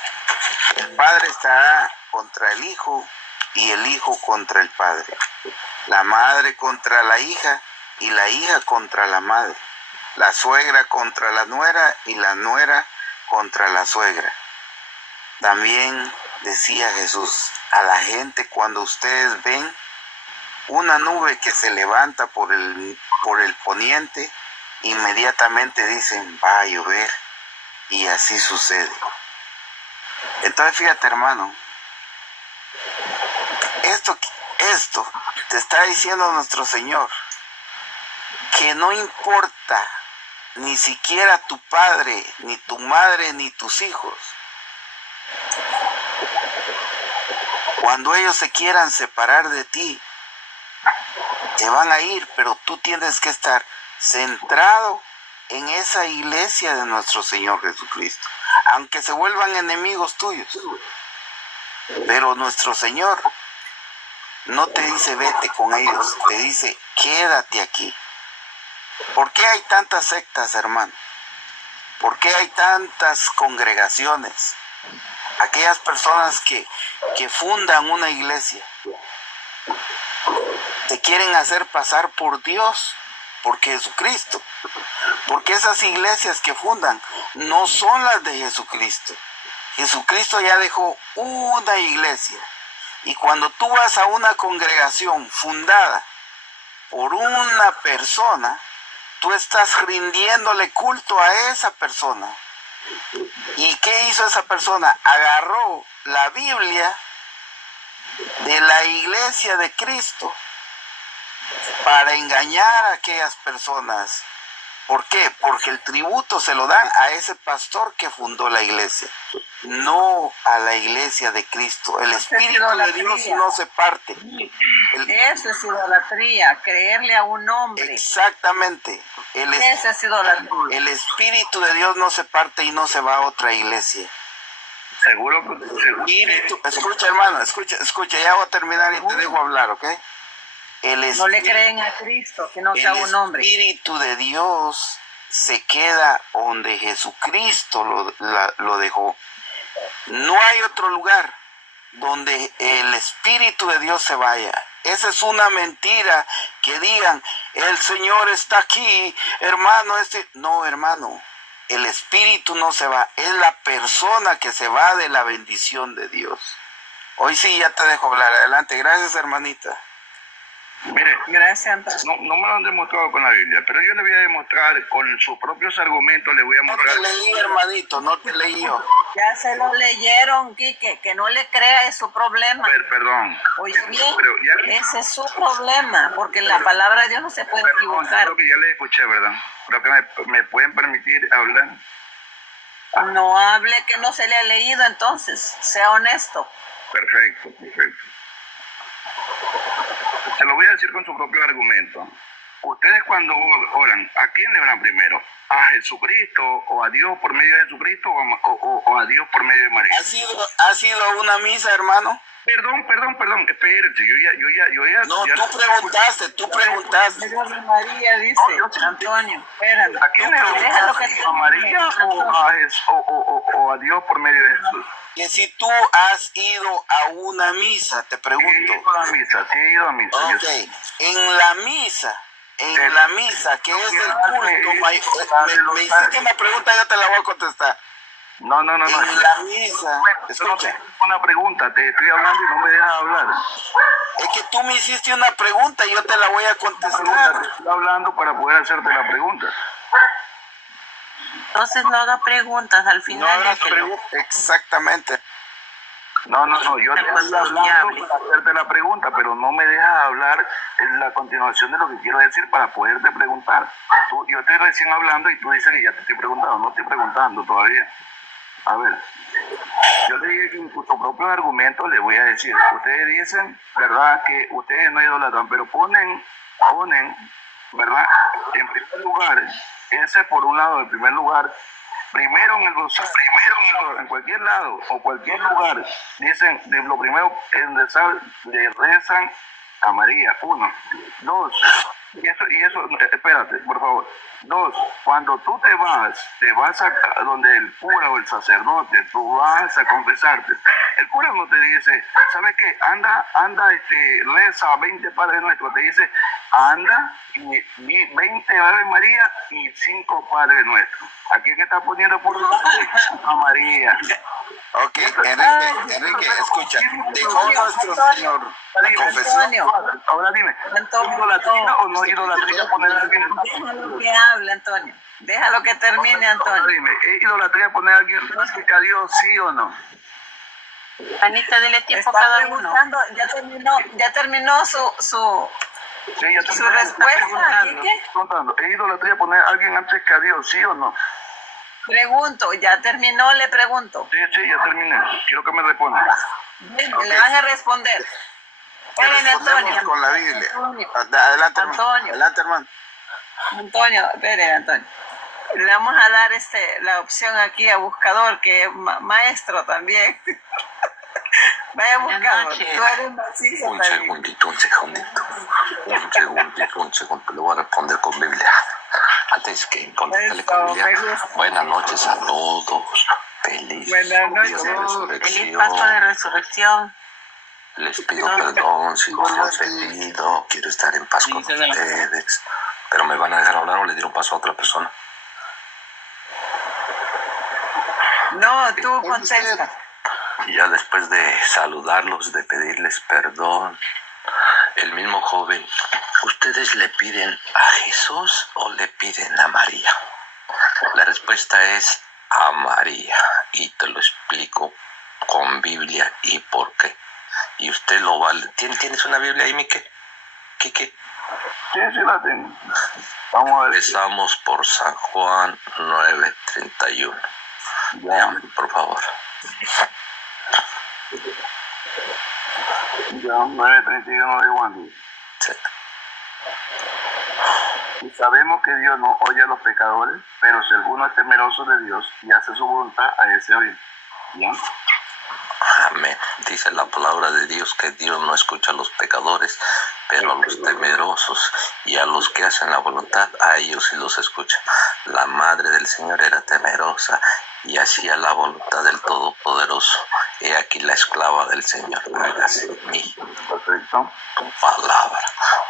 El padre estará contra el hijo y el hijo contra el padre, la madre contra la hija y la hija contra la madre, la suegra contra la nuera y la nuera contra la suegra. También decía Jesús a la gente, cuando ustedes ven una nube que se levanta por el poniente, inmediatamente dicen, va a llover, y así sucede. Entonces fíjate, hermano, esto te está diciendo nuestro Señor, que no importa ni siquiera tu padre, ni tu madre, ni tus hijos. Cuando ellos se quieran separar de ti, te van a ir, pero tú tienes que estar centrado en esa iglesia de nuestro Señor Jesucristo, aunque se vuelvan enemigos tuyos. Pero nuestro Señor no te dice vete con ellos, te dice quédate aquí. ¿Por qué hay tantas sectas, hermano? ¿Por qué hay tantas congregaciones? Aquellas personas que fundan una iglesia se quieren hacer pasar por Dios, por Jesucristo, porque esas iglesias que fundan no son las de Jesucristo. Jesucristo ya dejó una iglesia, y cuando tú vas a una congregación fundada por una persona, tú estás rindiéndole culto a esa persona. ¿Y qué hizo esa persona? Agarró la Biblia de la iglesia de Cristo para engañar a aquellas personas. ¿Por qué? Porque el tributo se lo dan a ese pastor que fundó la iglesia, no a la iglesia de Cristo. El Espíritu de Dios no se parte. Eso es idolatría, creerle a un hombre. Exactamente. Eso es idolatría. El Espíritu de Dios no se parte y no se va a otra iglesia. Seguro que... Escucha, hermano, escucha, ya voy a terminar y te dejo hablar, ¿ok? No le creen a Cristo, que no sea un hombre. El Espíritu de Dios se queda donde Jesucristo lo dejó. No hay otro lugar donde el Espíritu de Dios se vaya. Esa es una mentira, que digan, el Señor está aquí, hermano. No, hermano, el Espíritu no se va, es la persona que se va de la bendición de Dios. Hoy sí, ya te dejo hablar. Adelante, gracias, hermanita. Mire, gracias, Antonio. No me lo han demostrado con la Biblia, pero yo le voy a demostrar con sus propios argumentos, le voy a mostrar. No te leí, hermanito, no te leí yo. Ya se lo leyeron, Quique, que no le crea, es su problema. Perdón. Oye, bien, ese es su problema, porque la palabra de Dios no se puede equivocar. Creo que ya le escuché, ¿verdad? Creo que me pueden permitir hablar. No hable que no se le ha leído, entonces, sea honesto. Perfecto. Se lo voy a decir con su propio argumento. Ustedes cuando oran, ¿a quién le oran primero? ¿A Jesucristo o a Dios por medio de Jesucristo o a Dios por medio de María? ¿Has ido a una misa, hermano? Perdón, espérate, yo ya... No, tú preguntaste. María dice, Antonio, espérate. ¿A quién le oran? ¿A María o a Dios por medio de Jesús? Que si tú has ido a una misa, te pregunto. Sí, he ido a misa. Ok, en la misa, que es el culto, me hiciste una pregunta, yo te la voy a contestar. No. En la misa, escucha. Una pregunta, te estoy hablando y no me dejas hablar. Es que tú me hiciste una pregunta y yo te la voy a contestar. Te estoy hablando para poder hacerte la pregunta. Entonces no haga preguntas, al final. No hagas preguntas, exactamente. No, yo te estoy hablando para hacerte la pregunta, pero no me dejas hablar en la continuación de lo que quiero decir para poderte preguntar. Yo estoy recién hablando y tú dices que ya te estoy preguntando, no estoy preguntando todavía. A ver, yo le dije que con sus propios argumentos le voy a decir, ustedes dicen, ¿verdad?, que ustedes no idolatran, pero ponen, ¿verdad?, en primer lugar, ese por un lado, en primer lugar, primero en cualquier lado o cualquier lugar, dicen, de lo primero en rezar, le rezan a María, 1, 2, y eso, espérate, por favor. 2, cuando tú te vas a donde el cura o el sacerdote, tú vas a confesarte. El cura no te dice, ¿sabes qué? Anda, reza 20 Padres Nuestros. Te dice, anda y 20 Ave María y 5 Padres Nuestros. ¿A quién está poniendo por delante? A María. Ok, Enrique, escucha. Dejó nuestro Señor la confesión. Ahora dime, ¿idolatría o no idolatría poner a alguien? Déjalo que hable, Antonio. Déjalo que termine, Antonio. Ahora dime, ¿es idolatría poner a alguien a Dios, sí o no? Anita, dele tiempo a Está cada uno. Ya terminó su respuesta. ¿Qué? ¿Es idolatría poner a alguien antes que a Dios, sí o no? Pregunto, ya terminó, le pregunto. Sí, ya terminé. Quiero que me responda. Okay. Le van a responder. Esperen, Antonio. Con la Biblia. Adelante, Antonio. Adelante, hermano. Antonio, esperen, Antonio. Le vamos a dar la opción aquí a Buscador, que es maestro también. Vaya Buscador. Tú eres macizo Un segundito. Le voy a responder con Biblia. Antes que contestarle con Biblia. Buenas noches a todos. Feliz Buenas noches. Feliz Pascua de Resurrección. Les pido perdón si los he ofendido, quiero estar en paz con ustedes. Pero me van a dejar hablar o le dieron paso a otra persona. No, tú contesta. Y ya después de saludarlos, de pedirles perdón, el mismo joven, ¿ustedes le piden a Jesús o le piden a María? La respuesta es a María, y te lo explico con Biblia y por qué. Y usted lo vale. ¿Tienes una Biblia ahí, Mike? ¿Qué? Sí, la tengo. Vamos a ver. Empezamos por San Juan 9:31. Ya, por favor. Ya, 9:31 de Juan. Sí. Y sabemos que Dios no oye a los pecadores, pero si alguno es temeroso de Dios y hace su voluntad, a ese oye. ¿Ya? Amén. Dice la palabra de Dios que Dios no escucha a los pecadores, pero a los temerosos y a los que hacen la voluntad, a ellos sí los escucha. La madre del Señor era temerosa y hacía la voluntad del Todopoderoso. He aquí la esclava del Señor, hágase en mí tu palabra.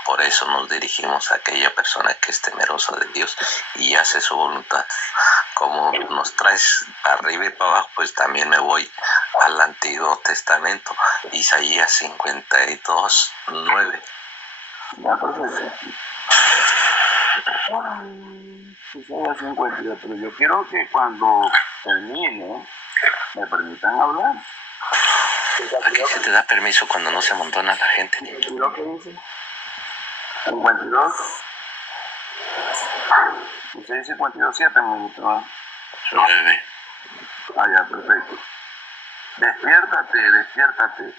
Por eso nos dirigimos a aquella persona que es temerosa de Dios y hace su voluntad. Como nos traes arriba y para abajo, pues también me voy al Antiguo Testamento, Isaías 52:9. Ya, perfecto. Isaías 52, pero yo quiero que cuando termine me permitan hablar. Aquí se te da permiso cuando no se amontona la gente. ¿Lo que dice? 52. Usted dice 52:7, me gusta, ¿no? 9. Ah, ya, perfecto. Despiértate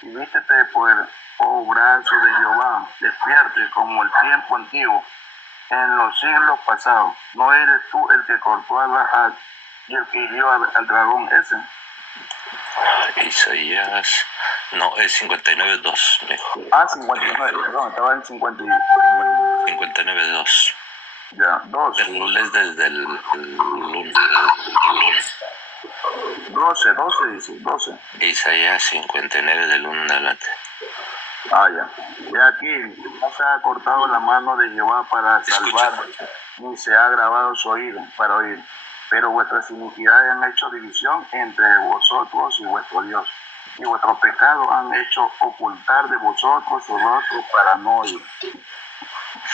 y vístete de poder, oh brazo de Jehová, despierte como el tiempo antiguo, en los siglos pasados. ¿No eres tú el que cortó y el que hirió al dragón ese? Isaías, no, es 59:2, mejor. 59, perdón, estaba en 59:2. Ya, 2. Pero lo lees desde el lunes. 12 dice, 12. Isaías 59 del 1 en adelante. Ah, ya. Y aquí no se ha cortado la mano de Jehová para salvar, ni se ha grabado su oído para oír. Pero vuestras iniquidades han hecho división entre vosotros y vuestro Dios. Y vuestros pecados han hecho ocultar de vosotros su rostro para no oír.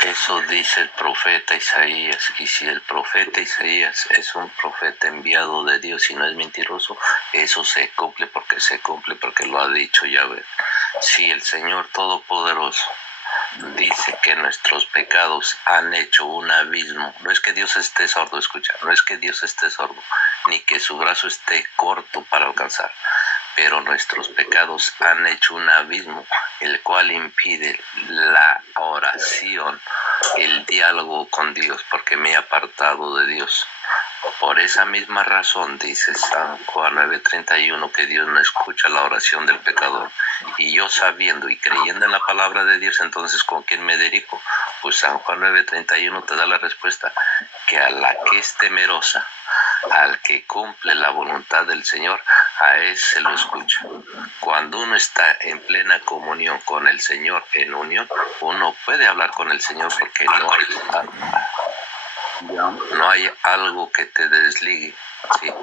Eso dice el profeta Isaías, y si el profeta Isaías es un profeta enviado de Dios y no es mentiroso, eso se cumple porque lo ha dicho Yahvé. Si el Señor Todopoderoso dice que nuestros pecados han hecho un abismo, no es que Dios esté sordo, escucha, no es que Dios esté sordo, ni que su brazo esté corto para alcanzar, pero nuestros pecados han hecho un abismo, el cual impide la oración, el diálogo con Dios, porque me he apartado de Dios. Por esa misma razón dice San Juan 9:31 que Dios no escucha la oración del pecador. Y yo sabiendo y creyendo en la palabra de Dios, entonces ¿con quién me dirijo? Pues San Juan 9:31 te da la respuesta, que a la que es temerosa, al que cumple la voluntad del Señor, a ese lo escucha. Cuando uno está en plena comunión con el Señor, en unión, uno puede hablar con el Señor porque no hay algo que te desligue, ¿sí?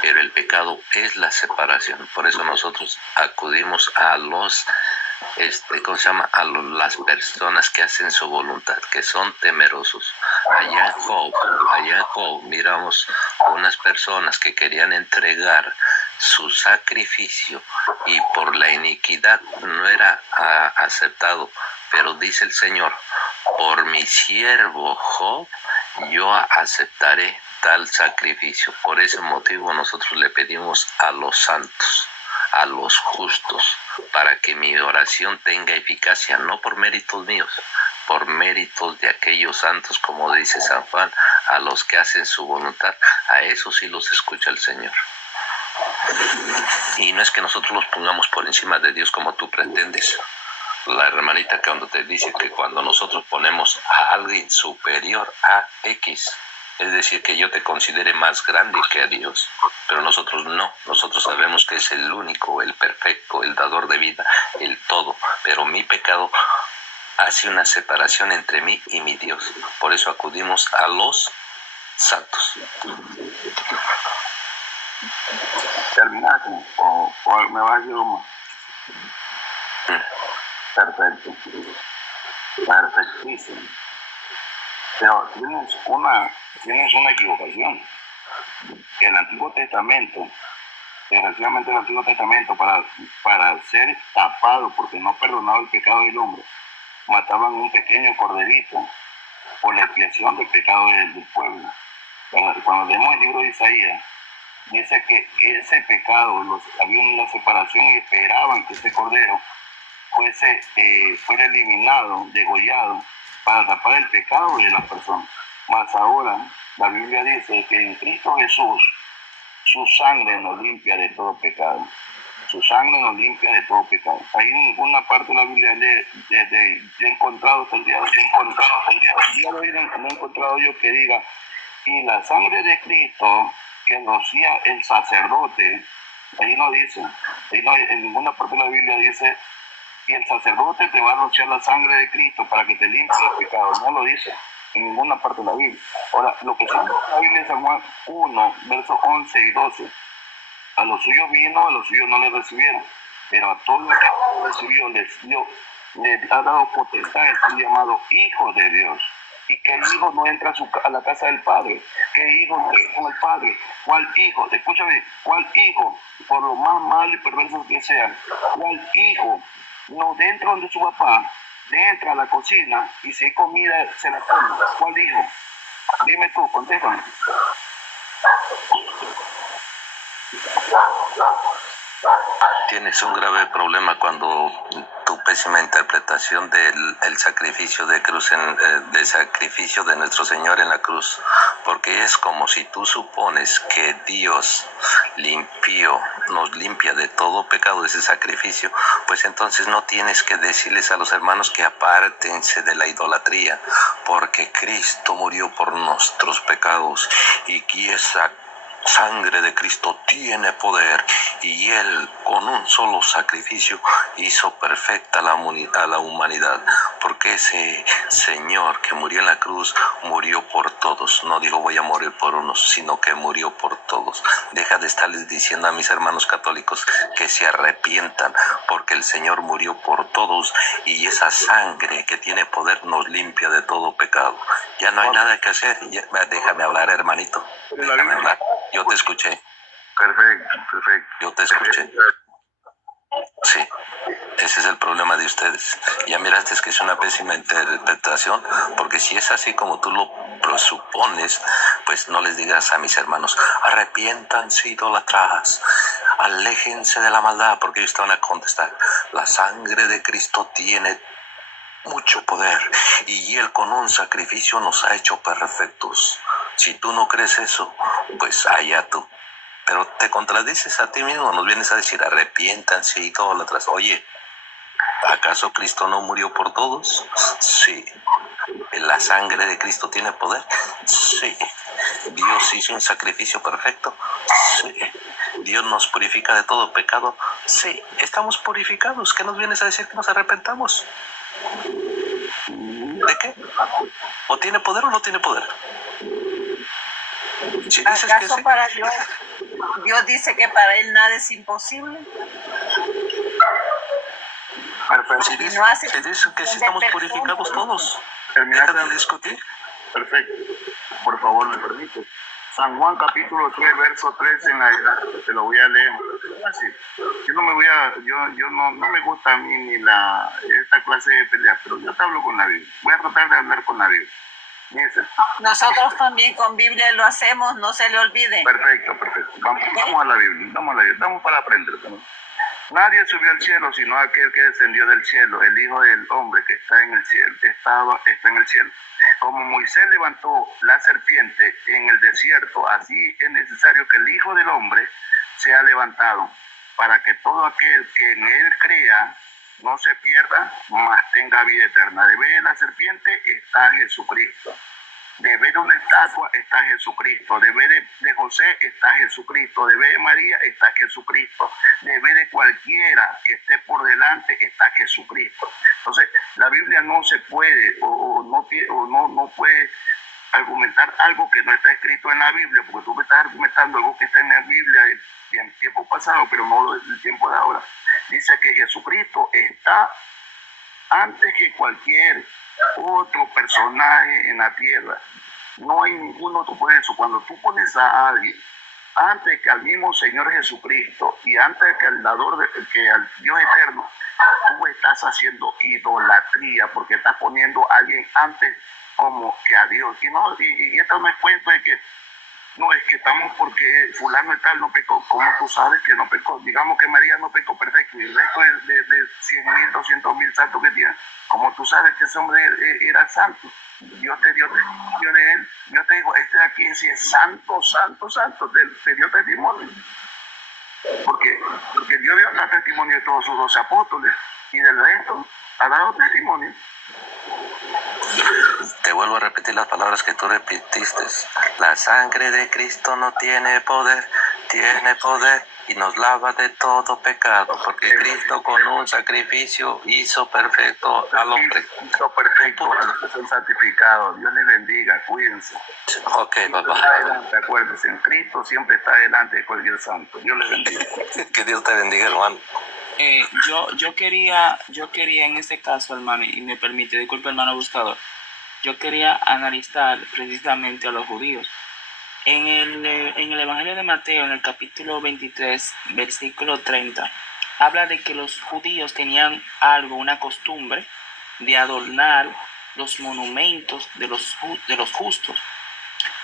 Pero el pecado es la separación. Por eso nosotros acudimos a los las personas que hacen su voluntad, que son temerosos. Allá en Job miramos unas personas que querían entregar su sacrificio y por la iniquidad no era aceptado, pero dice el Señor, por mi siervo Job yo aceptaré tal sacrificio. Por ese motivo nosotros le pedimos a los santos, a los justos, para que mi oración tenga eficacia, no por méritos míos, por méritos de aquellos santos, como dice San Juan, a los que hacen su voluntad, a esos sí los escucha el Señor. Y no es que nosotros los pongamos por encima de Dios como tú pretendes. La hermanita que cuando te dice que cuando nosotros ponemos a alguien superior a X, Es decir, que yo te considere más grande que a Dios, pero nosotros no, nosotros sabemos que es el único, el perfecto, el dador de vida, el todo, pero mi pecado hace una separación entre mí y mi Dios, por eso acudimos a los santos. ¿Terminaste? ¿O me vas a decir uno? Perfecto. Perfectísimo. Pero tienes una equivocación. El Antiguo Testamento, desgraciadamente el Antiguo Testamento, para ser tapado, porque no perdonaba el pecado del hombre, mataban un pequeño corderito por la expiación del pecado del pueblo. Cuando leemos el libro de Isaías, dice que ese pecado, había una separación y esperaban que ese cordero fuera eliminado, degollado, para tapar el pecado de las personas. Mas ahora la Biblia dice que en Cristo Jesús su sangre nos limpia de todo pecado. Su sangre nos limpia de todo pecado. Ahí en ninguna parte de la Biblia yo he encontrado hasta el día de hoy, no he encontrado yo que diga, y la sangre de Cristo que rocía el sacerdote, ahí no dice, en ninguna parte de la Biblia dice, y el sacerdote te va a rociar la sangre de Cristo para que te limpie el pecado. No lo dice en ninguna parte de la Biblia. Ahora, lo que sí dice la Biblia es San Juan 1, versos 11 y 12. A los suyos vino, a los suyos no le recibieron, pero a todos los que lo recibió les ha dado potestad de ser llamado hijo de Dios. Y que el hijo no entra a la casa del padre, que el hijo no es con el padre. ¿Cuál hijo? Escúchame, ¿cuál hijo? Por lo más malo y perverso que sean, ¿cuál hijo? No dentro donde su papá, entra a la cocina y si hay comida se la come. ¿Cuál hijo? Dime tú, contéstame. Tienes un grave problema cuando tu pésima interpretación del sacrificio de cruz, del sacrificio de nuestro Señor en la cruz, porque es como si tú supones que Dios nos limpia de todo pecado de ese sacrificio, pues entonces no tienes que decirles a los hermanos que apártense de la idolatría, porque Cristo murió por nuestros pecados y que esa sangre de Cristo tiene poder y Él con un solo sacrificio hizo perfecta a la humanidad, porque ese Señor que murió en la cruz murió por todos. No dijo voy a morir por unos, sino que murió por todos. Deja de estarles diciendo a mis hermanos católicos que se arrepientan, porque el Señor murió por todos y esa sangre que tiene poder nos limpia de todo pecado. Ya no hay nada que hacer. Déjame hablar, hermanito. Déjame hablar. Yo te escuché. Perfecto. Yo te escuché. Sí, ese es el problema de ustedes. Ya miraste que es una pésima interpretación, porque si es así como tú lo presupones, pues no les digas a mis hermanos, arrepiéntanse, idólatras, aléjense de la maldad, porque ellos te van a contestar, la sangre de Cristo tiene mucho poder y Él con un sacrificio nos ha hecho perfectos. Si tú no crees eso, pues allá tú. Pero te contradices a ti mismo, nos vienes a decir arrepiéntanse y idólatras. Oye, ¿acaso Cristo no murió por todos? Sí. ¿La sangre de Cristo tiene poder? Sí. ¿Dios hizo un sacrificio perfecto? Sí. ¿Dios nos purifica de todo pecado? Sí. ¿Estamos purificados? ¿Qué nos vienes a decir que nos arrepentamos? ¿De qué? ¿O tiene poder o no tiene poder? Si dices ¿acaso que sí, para Dios dice que para Él nada es imposible? Perfecto. si dices que sí estamos purificados todos, deja de discutir. Perfecto. Por favor, me permite. San Juan capítulo 3, verso 13 en adelante, te lo voy a leer. Así. Yo no me gusta a mí ni esta clase de pelea, pero yo te hablo con la Biblia. Voy a tratar de hablar con la Biblia. Dice. Nosotros también con Biblia lo hacemos, no se le olvide. Perfecto. Vamos a la Biblia, vamos para aprender. Nadie subió al cielo sino aquel que descendió del cielo, el Hijo del Hombre que está en el cielo, está en el cielo. Como Moisés levantó la serpiente en el desierto, así es necesario que el Hijo del Hombre sea levantado, para que todo aquel que en él crea no se pierda, mas tenga vida eterna. Debajo de la serpiente está Jesucristo. De vez de una estatua está Jesucristo, de vez de José está Jesucristo, de vez de María está Jesucristo, de vez de cualquiera que esté por delante está Jesucristo. Entonces, la Biblia no se puede no puede argumentar algo que no está escrito en la Biblia, porque tú me estás argumentando algo que está en la Biblia en tiempo pasado, pero no el tiempo de ahora. Dice que Jesucristo está antes que cualquier otro personaje en la tierra. No hay ningún otro por eso. Cuando tú pones a alguien antes que al mismo Señor Jesucristo y antes que al dador que al Dios eterno, tú estás haciendo idolatría, porque estás poniendo a alguien antes como que a Dios. Y esto no es cuento de que no es que estamos porque fulano y tal no pecó. ¿Cómo tú sabes que no pecó? Digamos que María no pecó, perfecto, y el resto de 100,000, 200,000 santos que tiene. ¿Cómo tú sabes que ese hombre era santo? Dios te dio testimonio de él. Yo te digo, este de aquí sí es santo, santo, santo, te dio testimonio. Porque Dios dio testimonio de todos sus 12 apóstoles y del resto ha dado testimonio. Te vuelvo a repetir las palabras que tú repetiste. La sangre de Cristo no tiene poder y nos lava de todo pecado, porque Cristo con un sacrificio hizo perfecto al hombre. Hizo perfecto, son santificados. Dios les bendiga, cuídense. Ok, papá. Adelante, acuérdense, en Cristo siempre está delante de cualquier santo. Dios les bendiga. Que Dios te bendiga, hermano. Yo quería en este caso, hermano, y me permite, disculpe, hermano buscador, yo quería analizar precisamente a los judíos. En el Evangelio de Mateo, en el capítulo 23, versículo 30, habla de que los judíos tenían una costumbre de adornar los monumentos de los justos.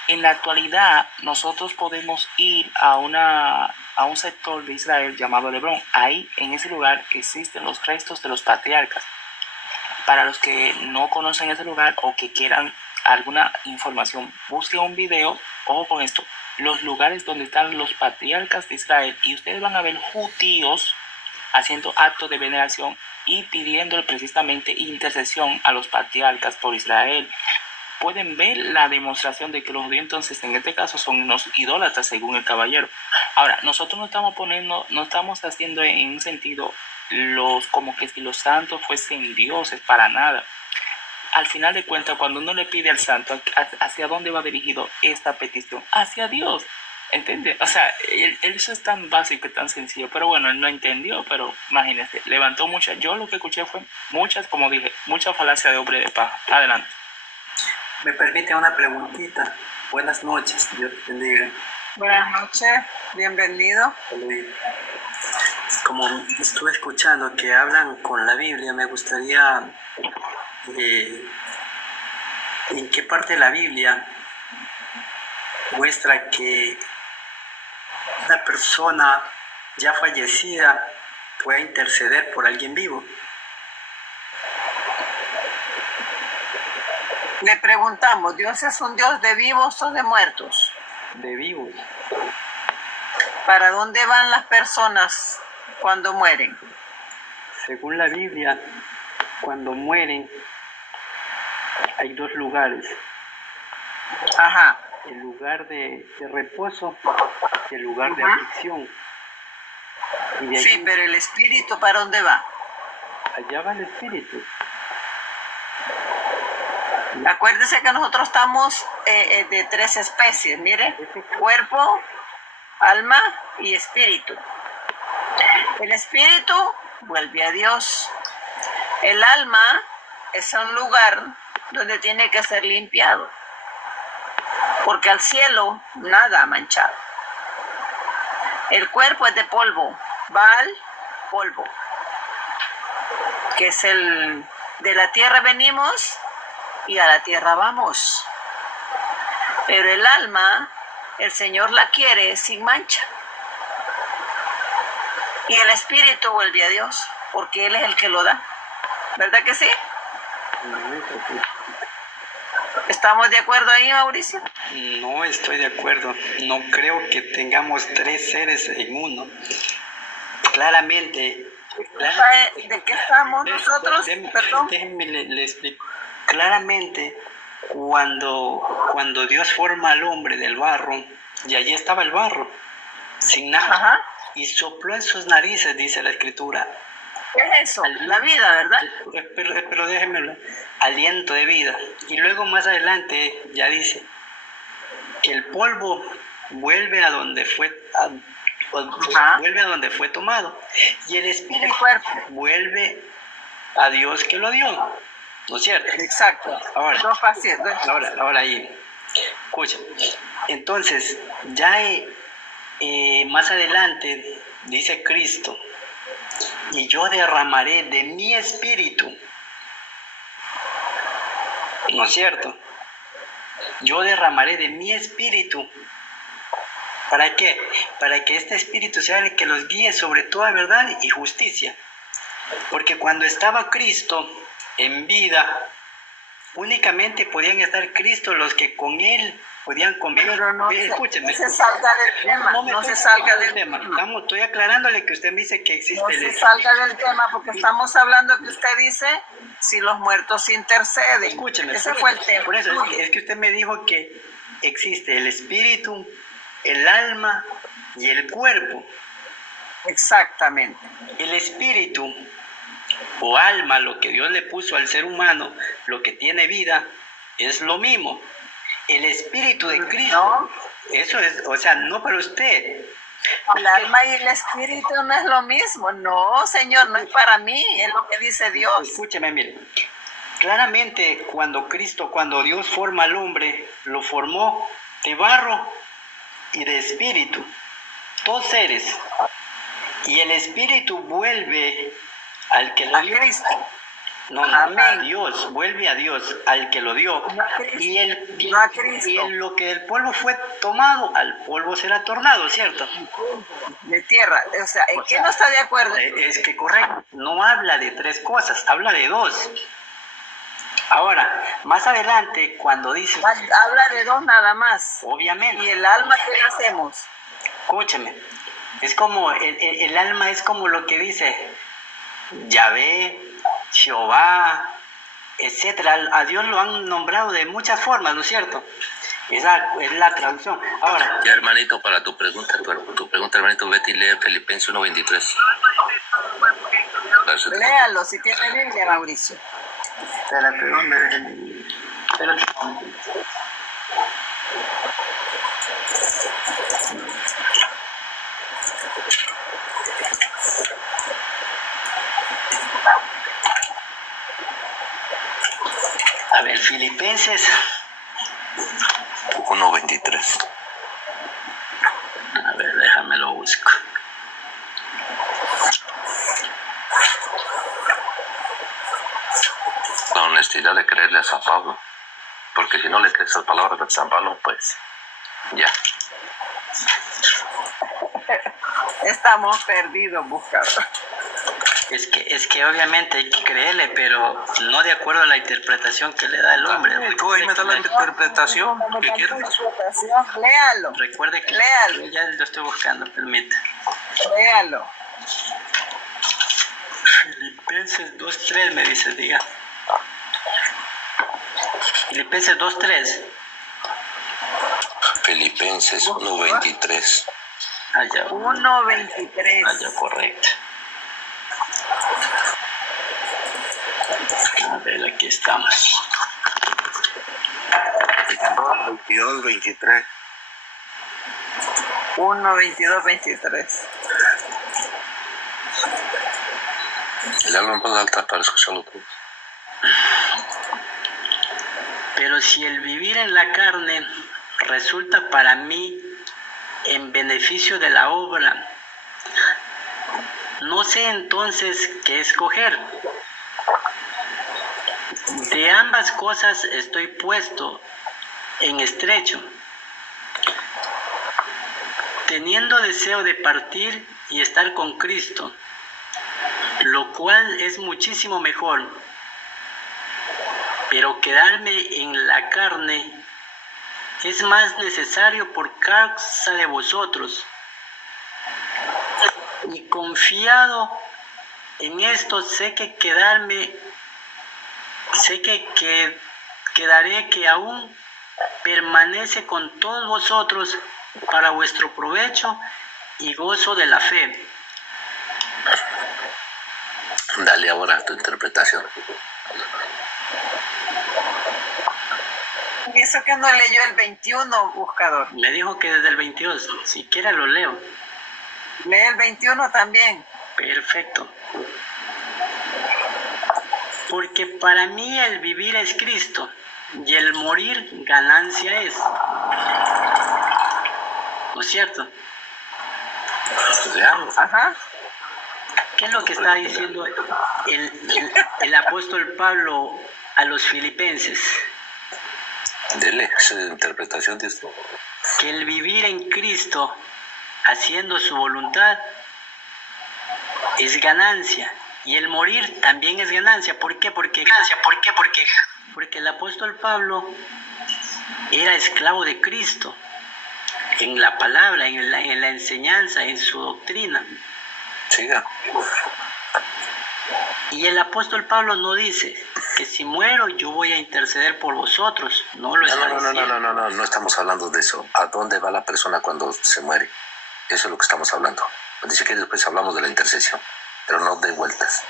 En la actualidad, nosotros podemos ir a un sector de Israel llamado Hebrón. Ahí, en ese lugar, existen los restos de los patriarcas. Para los que no conocen ese lugar o que quieran alguna información, busquen un video, ojo con esto, los lugares donde están los patriarcas de Israel, y ustedes van a ver judíos haciendo actos de veneración y pidiendo precisamente intercesión a los patriarcas por Israel. Pueden ver la demostración de que los judíos entonces en este caso son unos idólatras según el caballero. Ahora, nosotros no estamos haciendo en un sentido como que si los santos fuesen dioses, para nada. Al final de cuentas, cuando uno le pide al santo, ¿hacia dónde va dirigido esta petición? Hacia Dios, ¿entiende? O sea, eso es tan básico y tan sencillo, pero bueno, él no entendió, pero imagínese, levantó muchas, yo lo que escuché fue como dije, mucha falacia de hombre de paja. Adelante. Me permite una preguntita. Buenas noches, Dios te bendiga. Buenas noches, bienvenido. Como estuve escuchando que hablan con la Biblia, me gustaría en qué parte de la Biblia muestra que una persona ya fallecida pueda interceder por alguien vivo. Le preguntamos, ¿Dios es un Dios de vivos o de muertos? De vivos. ¿Para dónde van las personas cuando mueren? Según la Biblia, cuando mueren hay dos lugares. Ajá. El lugar de reposo y el lugar de aflicción. Y sí, pero el espíritu, ¿para dónde va? Allá va el espíritu. Acuérdese que nosotros estamos de 3 especies, mire, cuerpo, alma y espíritu. El espíritu vuelve a Dios. El alma es un lugar donde tiene que ser limpiado, porque al cielo nada manchado. El cuerpo es de polvo, va al polvo, que es de la tierra venimos y a la tierra vamos. Pero el alma, el Señor la quiere sin mancha. Y el espíritu vuelve a Dios, porque Él es el que lo da. ¿Verdad que sí? ¿Estamos de acuerdo ahí, Mauricio? No estoy de acuerdo. No creo que tengamos 3 seres en uno. Claramente. ¿De qué estamos nosotros? Perdón. Déjenme le explico. Claramente cuando Dios forma al hombre del barro, y allí estaba el barro, sin nada, Ajá. y sopló en sus narices, dice la escritura. ¿Qué es eso? La vida, ¿verdad? Pero déjenme hablar. Aliento de vida. Y luego más adelante ya dice que el polvo vuelve a donde fue vuelve a donde fue tomado, y el espíritu vuelve a Dios que lo dio, ¿no es cierto? Exacto. Ahora ahí, escucha. Entonces ya más adelante dice Cristo: y yo derramaré de mi espíritu, ¿no es cierto? Yo derramaré de mi espíritu. ¿Para qué? Para que este espíritu sea el que los guíe sobre toda verdad y justicia. Porque cuando estaba Cristo en vida, únicamente podían estar Cristo los que con Él podían convivir. Pero no se salga del tema, no se salga del tema. Estoy aclarándole que usted me dice que existe No se salga del tema, porque estamos hablando que usted dice si los muertos interceden. Escúcheme. Ese fue el tema. Por eso es que usted me dijo que existe el espíritu, el alma y el cuerpo. Exactamente. El espíritu o alma, lo que Dios le puso al ser humano, lo que tiene vida, es lo mismo. El espíritu de Cristo, ¿no? Eso es, o sea, no para usted. El alma y el espíritu no es lo mismo. No, Señor, no es para mí, es lo que dice Dios. Escúcheme, mire. Claramente, cuando Dios forma al hombre, lo formó de barro y de espíritu, dos seres, y el espíritu vuelve al que lo dio. Cristo. No, a Dios, vuelve a Dios, al que lo dio. Lo que del polvo fue tomado, al polvo será tornado, ¿cierto? De tierra. O sea, ¿en qué no está de acuerdo? Es que correcto, no habla de tres cosas, habla de dos. Ahora, más adelante, cuando dice... Habla de dos nada más. Obviamente. ¿Y el alma qué le hacemos? Escúcheme, es como, el alma es como lo que dice Yahvé, Jehová, etcétera. A Dios lo han nombrado de muchas formas, ¿no es cierto? Esa es la traducción. Ahora... Ya, hermanito, para tu pregunta, hermanito, vete y lee Filipenses 1:23. Léalo, si tiene Biblia, Mauricio. Espérate, ¿dónde? Espérate. A ver, Filipenses 1:23. A ver, déjame lo busco. La honestidad de creerle a San Pablo, porque si no le crees las palabras de San Pablo, pues ya. Estamos perdidos, buscador. Es que obviamente hay que creerle, pero no de acuerdo a la interpretación que le da el hombre. Tú ahí me das la interpretación que quieras. Léalo. Recuerde que léalo. Ya lo estoy buscando, permita. Léalo. Filipenses 2:3 me dice, diga. Filipenses 2:3. Filipenses 1:23. Allá. 1:23. Allá, correcto. A ver, aquí estamos. 22:23. 1:22-23. Léalo en voz alta para escucharlo todos. Pero si el vivir en la carne resulta para mí en beneficio de la obra, no sé entonces qué escoger. De ambas cosas estoy puesto en estrecho, teniendo deseo de partir y estar con Cristo, lo cual es muchísimo mejor, pero quedarme en la carne es más necesario por causa de vosotros. Y confiado en esto, sé que quedaré que aún permanece con todos vosotros para vuestro provecho y gozo de la fe. Dale ahora tu interpretación. Eso que no leyó el 21, buscador. Me dijo que desde el 22, si quiere lo leo. Lee el 21 también. Perfecto. Porque para mí el vivir es Cristo y el morir ganancia es. ¿No es cierto? Ajá. ¿Qué es lo que está diciendo el apóstol Pablo a los filipenses? Dele esa interpretación de esto. Que el vivir en Cristo, haciendo su voluntad, es ganancia. Y el morir también es ganancia. ¿Por qué? Porque el apóstol Pablo era esclavo de Cristo en la palabra, en la enseñanza, en su doctrina. Siga. Y el apóstol Pablo no dice que si muero yo voy a interceder por vosotros. No lo está diciendo. No estamos hablando de eso. ¿A dónde va la persona cuando se muere? Eso es lo que estamos hablando. Dice que después hablamos de la intercesión, pero no de vueltas.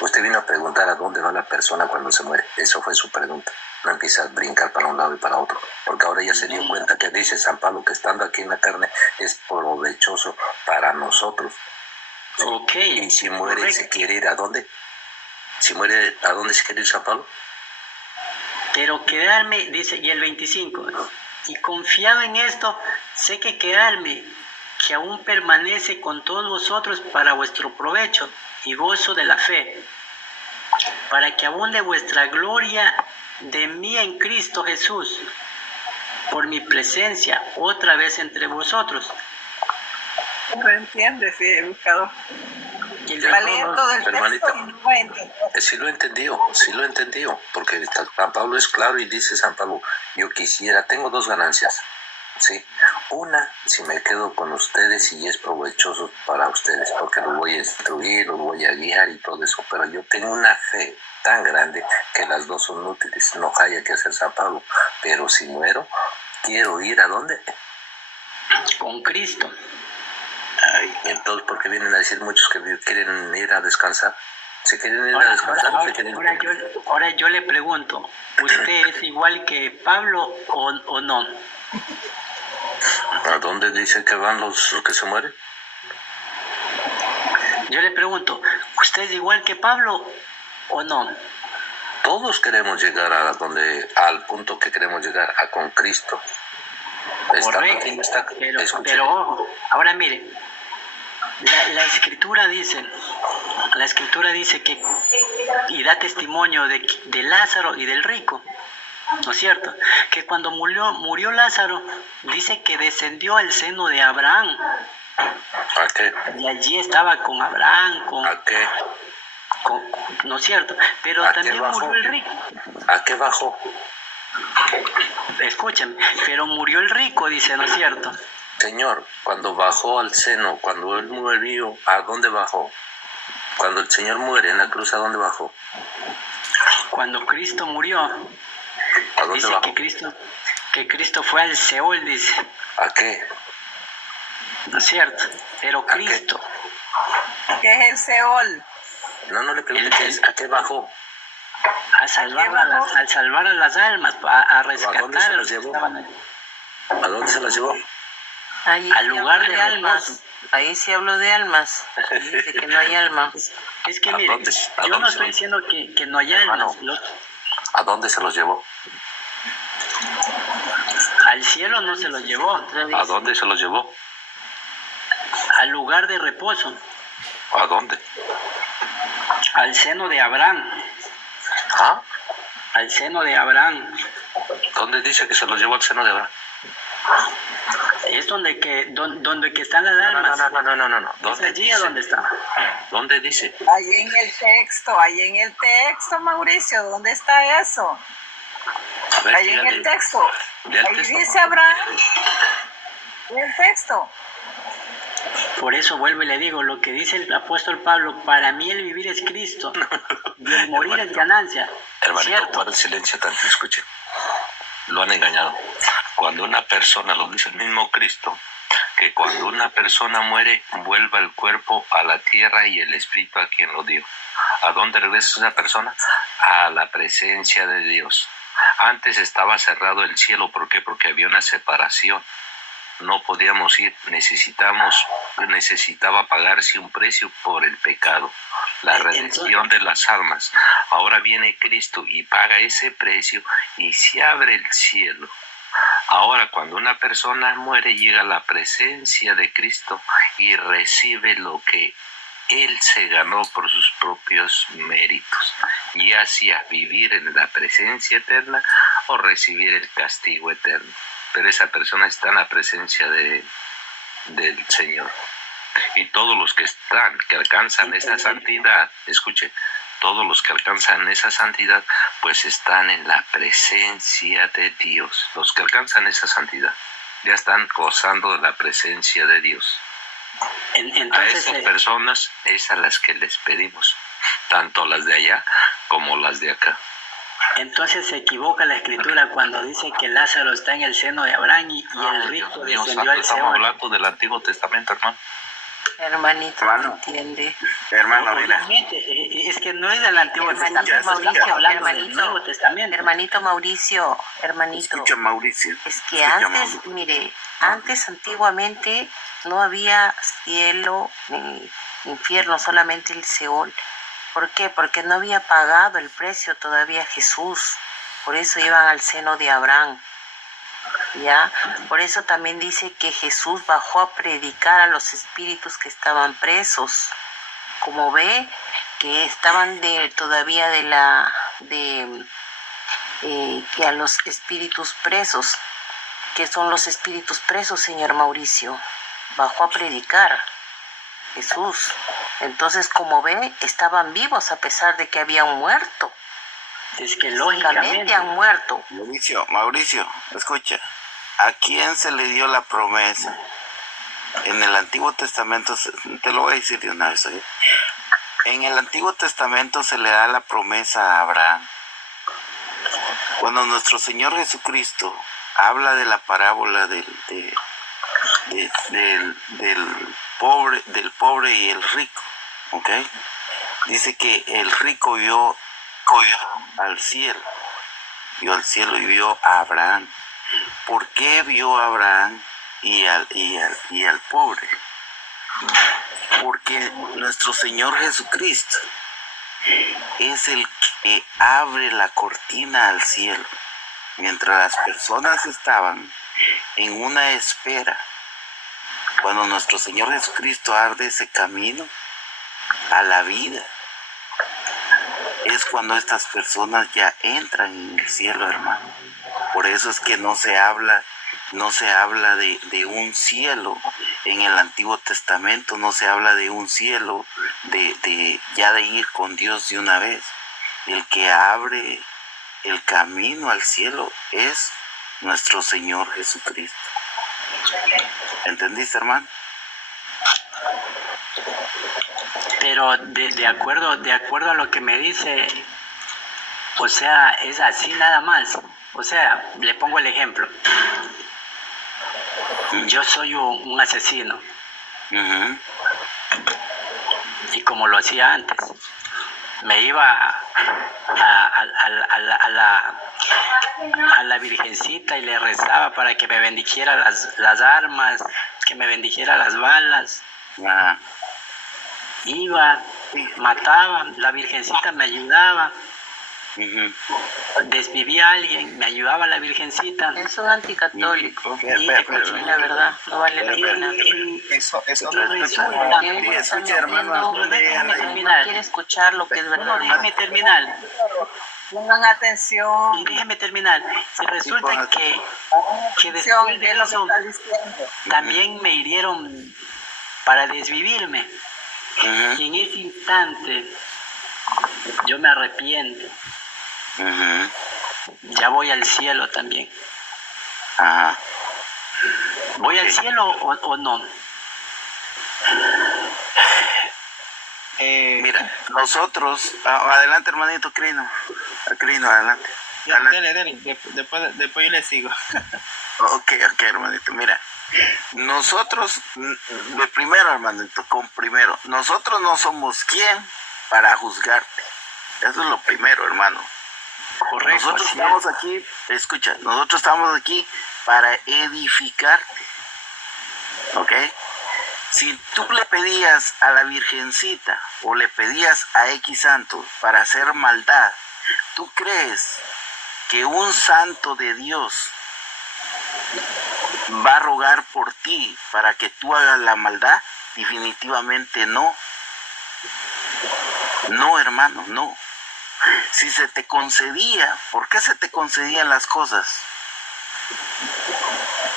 Usted vino a preguntar a dónde va la persona cuando se muere. Eso fue su pregunta. No empieza a brincar para un lado y para otro, porque ahora ya se dio cuenta que dice San Pablo que estando aquí en la carne es provechoso para nosotros. Ok. Y si muere, correcto. ¿Se quiere ir a dónde? Si muere, ¿a dónde se quiere ir San Pablo? Pero quedarme, dice, y el 25, y confiado en esto, sé que quedarme, que aún permanece con todos vosotros para vuestro provecho y gozo de la fe, para que abunde vuestra gloria de mí en Cristo Jesús, por mi presencia otra vez entre vosotros. No entiendes, buscador. Sí lo entendió, porque San Pablo es claro y dice San Pablo, yo quisiera, tengo dos ganancias, ¿sí? Una, si me quedo con ustedes y es provechoso para ustedes, porque los voy a instruir, los voy a guiar y todo eso, pero yo tengo una fe tan grande que las dos son útiles, no haya que hacer San Pablo, pero si muero, quiero ir ¿a dónde? Con Cristo. Ay, entonces, ¿por qué vienen a decir muchos que quieren ir a descansar? ¿Se quieren ir a descansar? Ahora yo le pregunto, ¿usted es igual que Pablo o no? ¿A dónde dice que van los que se mueren? Yo le pregunto, ¿usted es igual que Pablo o no? Todos queremos llegar al punto que queremos llegar, a con Cristo. Pero ojo, ahora mire, la escritura dice que, y da testimonio de Lázaro y del rico, ¿no es cierto? Que cuando murió Lázaro, dice que descendió al seno de Abraham. ¿A qué? Y allí estaba con Abraham, ¿A qué? ¿No es cierto? Pero también murió el rico. ¿A qué bajó? Escúchame, pero murió el rico, dice, ¿no es cierto? Señor, cuando bajó al seno, cuando él murió, ¿a dónde bajó? Cuando el Señor muere en la cruz, ¿a dónde bajó? Cuando Cristo murió, ¿a dónde dice bajó? que Cristo fue al Seol, dice. ¿A qué? ¿No es cierto? Pero Cristo. ¿Qué es el Seol? No le preguntes, ¿a qué bajó? A salvar a las almas, a rescatar. ¿A dónde se las llevó? ¿A dónde se las llevó? Ahí al lugar de almas. Ahí sí hablo de almas. Dice que no hay almas. Es que mire, yo no estoy diciendo que no hay almas. ¿A dónde se los llevó? Al cielo no se los llevó. ¿A dónde se los llevó? Al lugar de reposo. ¿A dónde? Al seno de Abraham. ¿Ah? Al seno de Abraham. ¿Dónde dice que se los llevó al seno de Abraham? Es donde que están las almas. No. ¿Dónde allí dice? ¿Dónde está? ¿Dónde dice? Ahí en el texto, Mauricio, ¿dónde está eso? A ver, ahí en el texto. Ahí texto. dice Abraham. En el texto. Por eso vuelvo y le digo, lo que dice el apóstol Pablo, para mí el vivir es Cristo y el morir es ganancia. Hermanito, guarda silencio tanto, escuche. Lo han engañado. Cuando una persona, lo dice el mismo Cristo, que cuando una persona muere, vuelva el cuerpo a la tierra y el espíritu a quien lo dio. ¿A dónde regresa esa persona? A la presencia de Dios. Antes estaba cerrado el cielo, ¿por qué? Porque había una separación. No podíamos ir, necesitaba pagarse un precio por el pecado, la redención de las almas. Ahora viene Cristo y paga ese precio y se abre el cielo. Ahora, cuando una persona muere, llega a la presencia de Cristo y recibe lo que Él se ganó por sus propios méritos, ya sea vivir en la presencia eterna o recibir el castigo eterno. Pero esa persona está en la presencia del Señor. Y todos los que alcanzan esa santidad, escuche, todos los que alcanzan esa santidad, pues están en la presencia de Dios. Los que alcanzan esa santidad ya están gozando de la presencia de Dios. Entonces, a esas personas es a las que les pedimos, tanto las de allá como las de acá. Entonces se equivoca la escritura cuando dice que Lázaro está en el seno de Abraham y el rico descendió al Seol. Estamos hablando del Antiguo Testamento, hermano. Hermanito, Hermano. ¿no entiende? Hermano, mira. Es que no es del Antiguo Testamento, estamos hablando del Nuevo Testamento. Hermanito Mauricio, Escucha, Mauricio. es que antes, mire, antes antiguamente no había cielo ni infierno, solamente el Seol. ¿Por qué? Porque no había pagado el precio todavía Jesús. Por eso iban al seno de Abraham. ¿Ya? Por eso también dice que Jesús bajó a predicar a los espíritus que estaban presos. Como ve, que estaban todavía que a los espíritus presos. ¿Qué son los espíritus presos, señor Mauricio? Bajó a predicar Jesús. Entonces, como ve, estaban vivos a pesar de que habían muerto. Es que lógicamente han muerto. Mauricio, escucha. ¿A quién se le dio la promesa? En el Antiguo Testamento, te lo voy a decir de una vez. ¿Eh? En el Antiguo Testamento se le da la promesa a Abraham. Cuando nuestro Señor Jesucristo habla de la parábola del pobre y el rico, ¿ok? Dice que el rico vio al cielo y vio a Abraham. ¿Por qué vio a Abraham y al pobre? Porque nuestro Señor Jesucristo es el que abre la cortina al cielo, mientras las personas estaban en una espera. Cuando nuestro Señor Jesucristo abre ese camino a la vida, es cuando estas personas ya entran en el cielo, hermano. Por eso es que no se habla de un cielo en el Antiguo Testamento, no se habla de un cielo de ir con Dios de una vez. El que abre el camino al cielo es nuestro Señor Jesucristo. ¿Entendiste, hermano? Pero de acuerdo a lo que me dice, o sea, es así nada más. O sea, le pongo el ejemplo. Yo soy un asesino. Uh-huh. Y como lo hacía antes, me iba a la Virgencita y le rezaba para que me bendijera las armas, que me bendijera las balas. Uh-huh. Iba, mataba, la Virgencita me ayudaba. Uh-huh. Desvivía a alguien, me ayudaba la Virgencita. Es un anticatólico. La verdad, no vale la pena. Escucha, hermano. No quiere escuchar lo que es verdad. Déjeme terminar. Pongan atención. Y déjeme terminar. Si resulta que Atención, después de es lo que eso está diciendo. también me hirieron para desvivirme. Uh-huh. Y en ese instante yo me arrepiento. Uh-huh. Ya voy al cielo también. Ajá. ¿Voy al cielo o no? Mira, nosotros, adelante hermanito Crino, adelante. Dale, después yo le sigo. Ok, hermanito, mira, nosotros, primero hermanito, nosotros no somos quien para juzgarte, eso es lo primero, hermano. Correcto. Nosotros estamos aquí, escucha, nosotros estamos aquí para edificarte, ¿ok? Si tú le pedías a la Virgencita o le pedías a X santo para hacer maldad, ¿tú crees que un santo de Dios va a rogar por ti para que tú hagas la maldad? Definitivamente no. No, hermano, no. Si se te concedía, ¿por qué se te concedían las cosas?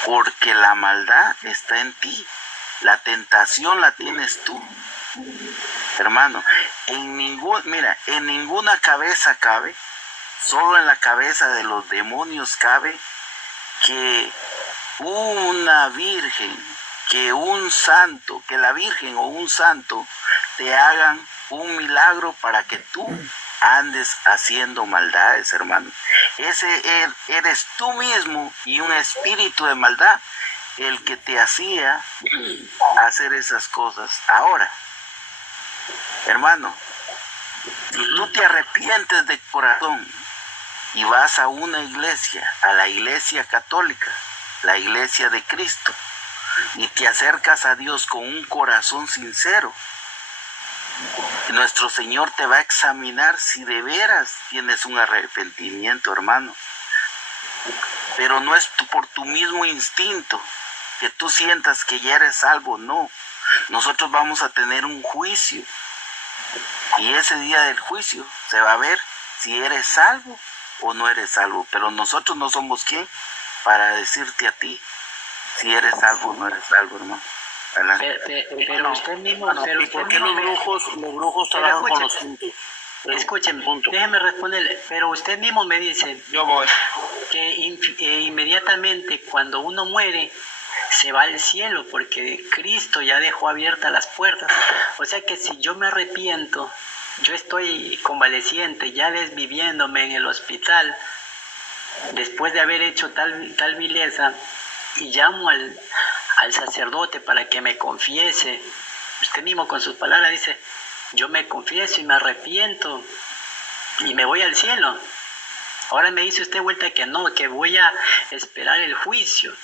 Porque la maldad está en ti. La tentación la tienes tú, hermano. En ninguna cabeza cabe, solo en la cabeza de los demonios cabe que una virgen, que un santo, que la virgen o un santo te hagan un milagro para que tú andes haciendo maldades, hermano. Ese eres tú mismo y un espíritu de maldad el que te hacía hacer esas cosas. Ahora, hermano, si tú te arrepientes de corazón y vas a una iglesia, a la iglesia católica, la iglesia de Cristo, y te acercas a Dios con un corazón sincero, nuestro Señor te va a examinar si de veras tienes un arrepentimiento, hermano. Pero no es por tu mismo instinto que tú sientas que ya eres salvo, no. Nosotros vamos a tener un juicio y ese día del juicio se va a ver si eres salvo o no eres salvo. Pero nosotros no somos quien para decirte a ti si eres salvo o no eres salvo, hermano. Pero usted mismo, ¿por qué los brujos trabajan con los juntos? Escúcheme, déjeme responderle, pero usted mismo me dice que inmediatamente cuando uno muere se va al cielo porque Cristo ya dejó abiertas las puertas. O sea que si yo me arrepiento, yo estoy convaleciente, ya desviviéndome en el hospital, después de haber hecho tal vileza, y llamo al sacerdote para que me confiese. Usted mismo con sus palabras dice, yo me confieso y me arrepiento y me voy al cielo. Ahora me dice usted vuelta que no, que voy a esperar el juicio.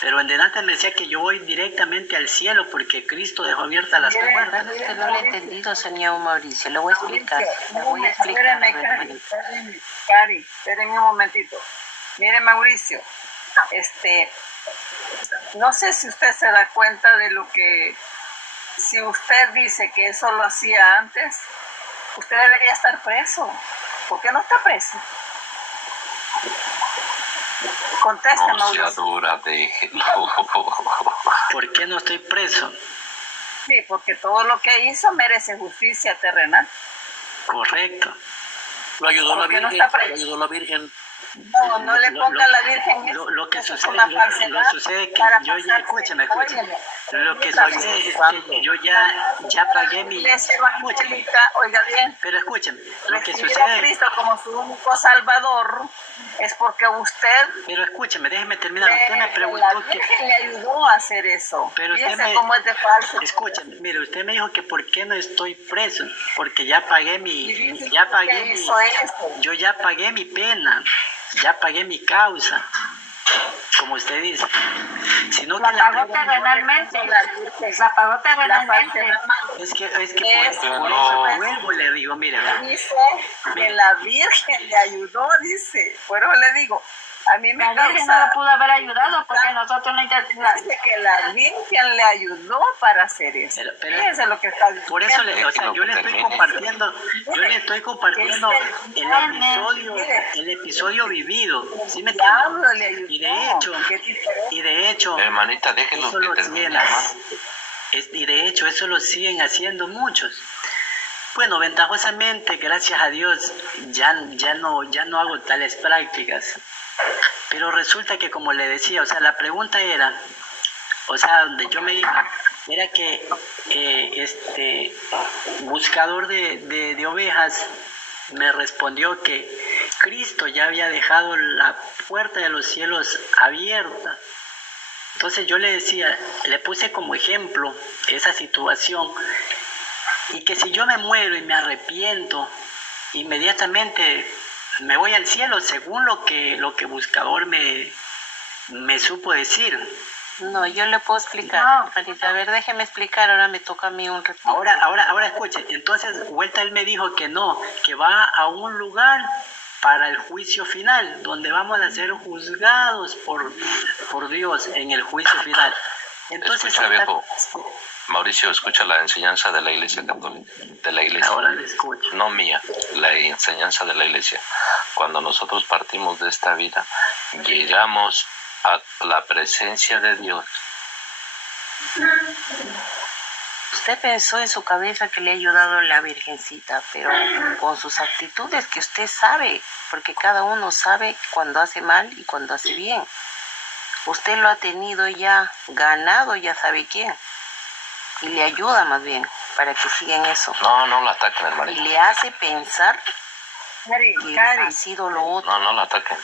Pero en delante me decía que yo voy directamente al cielo porque Cristo dejó abiertas las puertas. Usted no lo ha entendido, señor Mauricio. Le voy a explicar. Cari, espérenme un momentito. Mire, Mauricio, no sé si usted se da cuenta de lo que, si usted dice que eso lo hacía antes, usted debería estar preso. ¿Por qué no está preso? Contesta, Mauricio. ¿Por qué no estoy preso? Sí, porque todo lo que hizo merece justicia terrenal. Correcto. Lo ayudó la Virgen. No, no le ponga a la Virgen eso. Lo que eso sucede, es una falsedad lo sucede que yo ya, escúchame. Lo que sucede es que yo ya pagué mi... Oiga bien. Pero escúchame, lo que recibir sucede... a Cristo como su único Salvador es porque usted... Pero escúchame, déjeme terminar. Usted me preguntó la Virgen le ayudó a hacer eso. Pero usted cómo es de falso. Escúchame, mire, usted me dijo que por qué no estoy preso, porque ya pagué yo ya pagué mi pena, ya pagué mi causa, como usted dice. Sino la que pagó terrenalmente, la pagó terrenalmente. Es que por eso vuelvo le digo, mire, dice que la Virgen le ayudó, dice, bueno le digo, a mí me la Virgen no la pudo haber ayudado porque nosotros no dice que la Virgen le ayudó para hacer eso. Pero eso es lo que está diciendo. por eso yo le estoy compartiendo, el episodio vivido, ¿sí me entiendes? Y de hecho, hermanita, déjenlo eso lo siguen y de hecho eso lo siguen haciendo muchos. Bueno, ventajosamente, gracias a Dios, ya no hago tales prácticas. Pero resulta que, como le decía, o sea, la pregunta era, o sea, donde yo me iba, Era que este buscador de ovejas me respondió que Cristo ya había dejado la puerta de los cielos abierta. Entonces yo le decía, le puse como ejemplo esa situación, y que si yo me muero y me arrepiento, inmediatamente me voy al cielo, según lo que buscador me supo decir. No, yo le puedo explicar, Marita. A ver, déjeme explicar, ahora me toca a mí un ratito. Ahora escuche, entonces vuelta él me dijo que no, que va a un lugar para el juicio final, donde vamos a ser juzgados por Dios en el juicio final. Entonces, escucha, viejo, Mauricio, escucha la enseñanza de la Iglesia Católica, de la Iglesia. Ahora le escucho. No mía, la enseñanza de la Iglesia. Cuando nosotros partimos de esta vida, llegamos a la presencia de Dios. Usted pensó en su cabeza que le ha ayudado la Virgencita, pero con sus actitudes que usted sabe, porque cada uno sabe cuando hace mal y cuando hace bien. Usted lo ha tenido ya ganado, ya sabe quién, y le ayuda más bien para que siga en eso. No la ataquen, hermanito. Y le hace pensar que ha sido lo otro. No la ataquen.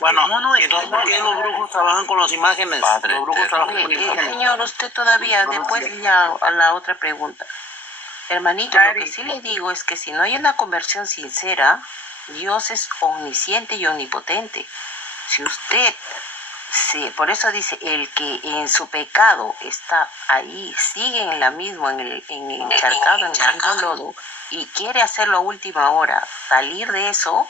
Bueno, entonces, ¿por qué los brujos trabajan con las imágenes? Padre, los brujos trabajan con imágenes. Señor, usted todavía, después ya a la otra pregunta. Hermanito, lo que sí le digo es que si no hay una conversión sincera, Dios es omnisciente y omnipotente. Si usted, por eso dice, el que en su pecado está ahí, sigue en la misma, encharcado en el mismo lodo, y quiere hacerlo a última hora, salir de eso,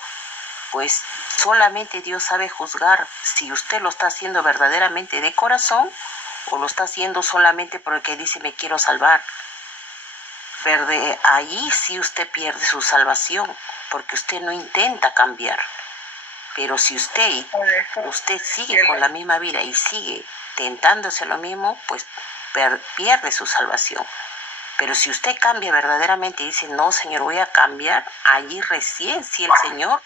pues solamente Dios sabe juzgar si usted lo está haciendo verdaderamente de corazón o lo está haciendo solamente porque dice me quiero salvar. Ahí sí usted pierde su salvación, porque usted no intenta cambiar. Pero si usted sigue con la misma vida y sigue tentándose lo mismo, pues pierde su salvación. Pero si usted cambia verdaderamente y dice, no, Señor, voy a cambiar, allí recién si el Señor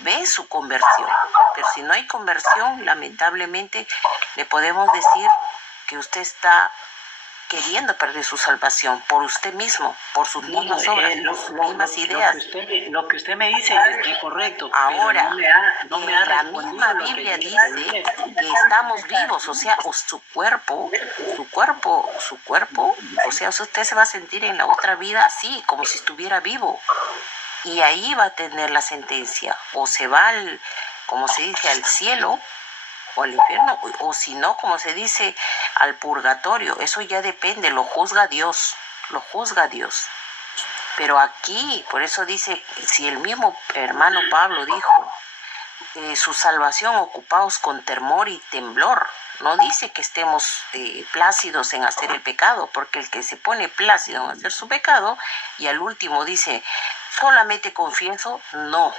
ve su conversión. Pero si no hay conversión, lamentablemente le podemos decir que usted está queriendo perder su salvación por usted mismo, por sus mismas obras, por sus mismas ideas. Lo que usted me dice es correcto. Ahora, no me ha la misma Biblia dice que estamos vivos, o sea, su cuerpo, o sea, usted se va a sentir en la otra vida así, como si estuviera vivo. Y ahí va a tener la sentencia, o se va como se dice, al cielo, o al infierno, o si no, como se dice, al purgatorio. Eso ya depende, lo juzga Dios. Pero aquí, por eso dice, si el mismo hermano Pablo dijo, su salvación ocupaos con temor y temblor, no dice que estemos plácidos en hacer el pecado, porque el que se pone plácido en hacer su pecado, y al último dice, solamente confieso, no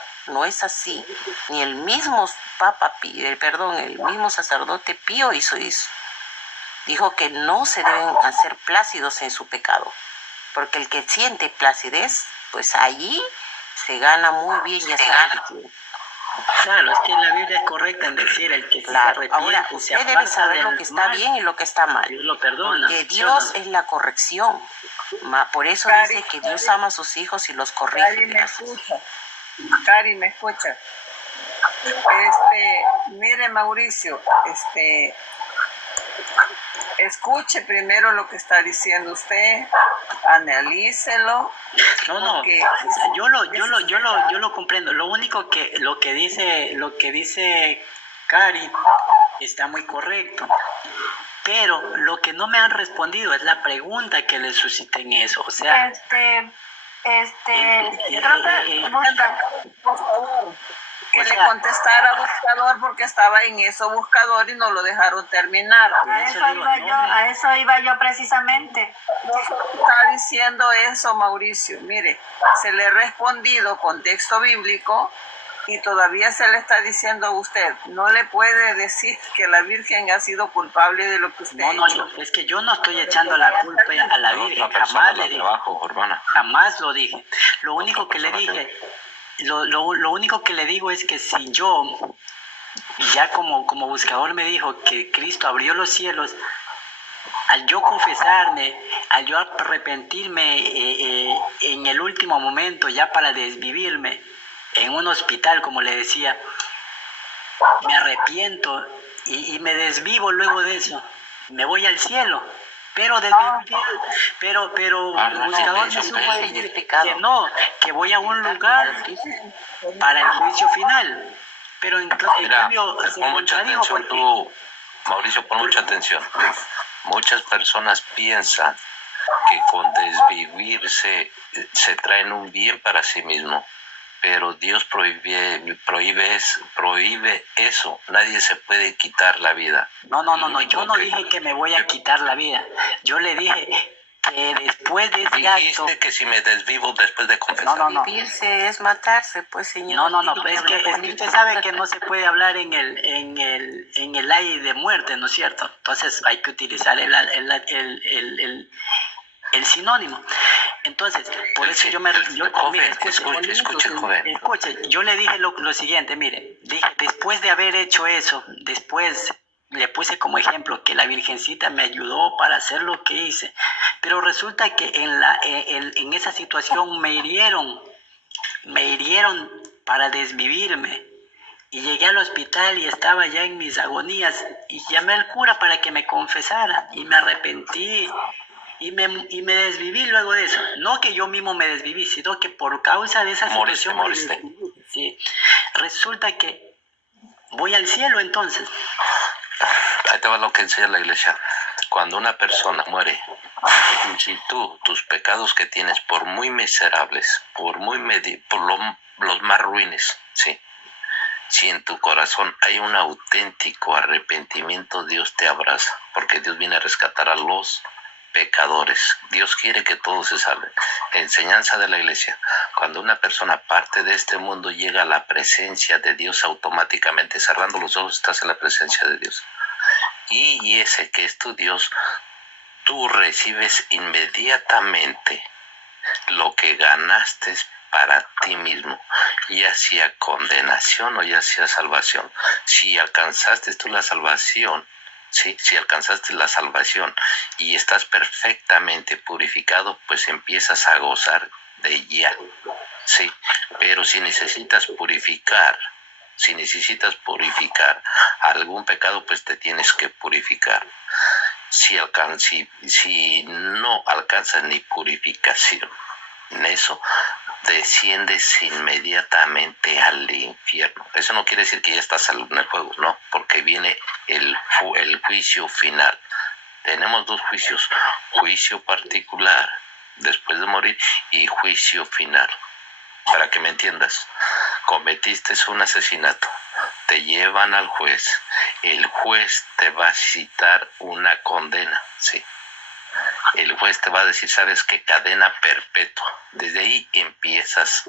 es así. Ni el mismo el mismo sacerdote Pío hizo eso. Dijo que no se deben hacer plácidos en su pecado, porque el que siente placidez, pues allí se gana muy bien, ya sabe. Claro, es que la Biblia es correcta en decir el que se arrepiente. Ahora, usted debe saber lo que está bien y lo que está mal. Dios lo perdona. Porque Dios es la corrección. Por eso dice que Dios ama a sus hijos y los corrige. Cari, ¿me escucha? Mire, Mauricio, escuche primero lo que está diciendo usted, analícelo. No, yo lo comprendo. Lo único que lo que dice Cari está muy correcto. Pero lo que no me han respondido es la pregunta que les suscité en eso. O sea, por favor, que le contestara buscador, porque estaba en eso buscador y no lo dejaron terminar. A eso iba yo precisamente. No está diciendo eso, Mauricio. Mire, se le ha respondido con texto bíblico y todavía se le está diciendo a usted, no le puede decir que la Virgen ha sido culpable de lo que usted ha hecho. Es que yo no estoy echando la culpa a la Virgen, jamás le dije, jamás lo dije. Lo único que le dije, lo único que le digo es que si yo, ya como buscador me dijo que Cristo abrió los cielos, al yo confesarme, al yo arrepentirme en el último momento, ya para desvivirme, en un hospital, como le decía, me arrepiento y me desvivo luego de eso, me voy al cielo. Pero buscador Jesús va a decir que no, que voy a un lugar para el juicio final. Pero en cambio se pon mucha contradijo atención porque... tú, Mauricio, pon mucha atención. Muchas personas piensan que con desvivirse se traen un bien para sí mismo, pero Dios prohíbe eso. Nadie se puede quitar la vida. No, yo no dije que me voy a quitar la vida. Yo le dije que después de ese acto... Dijiste que si me desvivo después de confesar. No. Vivirse es matarse, pues, señor. No, es que usted sabe que no se puede hablar en el aire de muerte, ¿no es cierto? Entonces hay que utilizar el sinónimo. Entonces, por eso escuche, joven. Escuche, yo le dije lo siguiente, mire, dije, después de haber hecho eso, después le puse como ejemplo que la Virgencita me ayudó para hacer lo que hice, pero resulta que en esa situación me hirieron para desvivirme. Y llegué al hospital y estaba ya en mis agonías y llamé al cura para que me confesara y me arrepentí y me desviví luego de eso. No que yo mismo me desviví, sino que por causa de esa situación sí. Resulta que voy al cielo entonces. Ahí te va lo que enseña la iglesia. Cuando una persona muere, si tus pecados que tienes, por muy miserables, por los más ruines, sí, si en tu corazón hay un auténtico arrepentimiento, Dios te abraza, porque Dios viene a rescatar a los pecadores. Dios quiere que todos se salven. Enseñanza de la iglesia. Cuando una persona parte de este mundo, llega a la presencia de Dios automáticamente. Cerrando los ojos, estás en la presencia de Dios. Y ese que es tu Dios, tú recibes inmediatamente lo que ganaste para ti mismo, ya sea condenación o ya sea salvación. Si alcanzaste tú la salvación, ¿sí? Si alcanzaste la salvación y estás perfectamente purificado, pues empiezas a gozar de ya, ¿sí? Pero si necesitas purificar algún pecado, pues te tienes que purificar. Si no alcanzas ni purificación en eso, desciendes inmediatamente al infierno. Eso no quiere decir que ya estás en el fuego, no, porque viene el juicio final. Tenemos dos juicios: juicio particular después de morir y juicio final. Para que me entiendas, cometiste un asesinato, te llevan al juez, el juez te va a citar una condena, ¿sí? El juez te va a decir, ¿sabes qué? Cadena perpetua. Desde ahí empiezas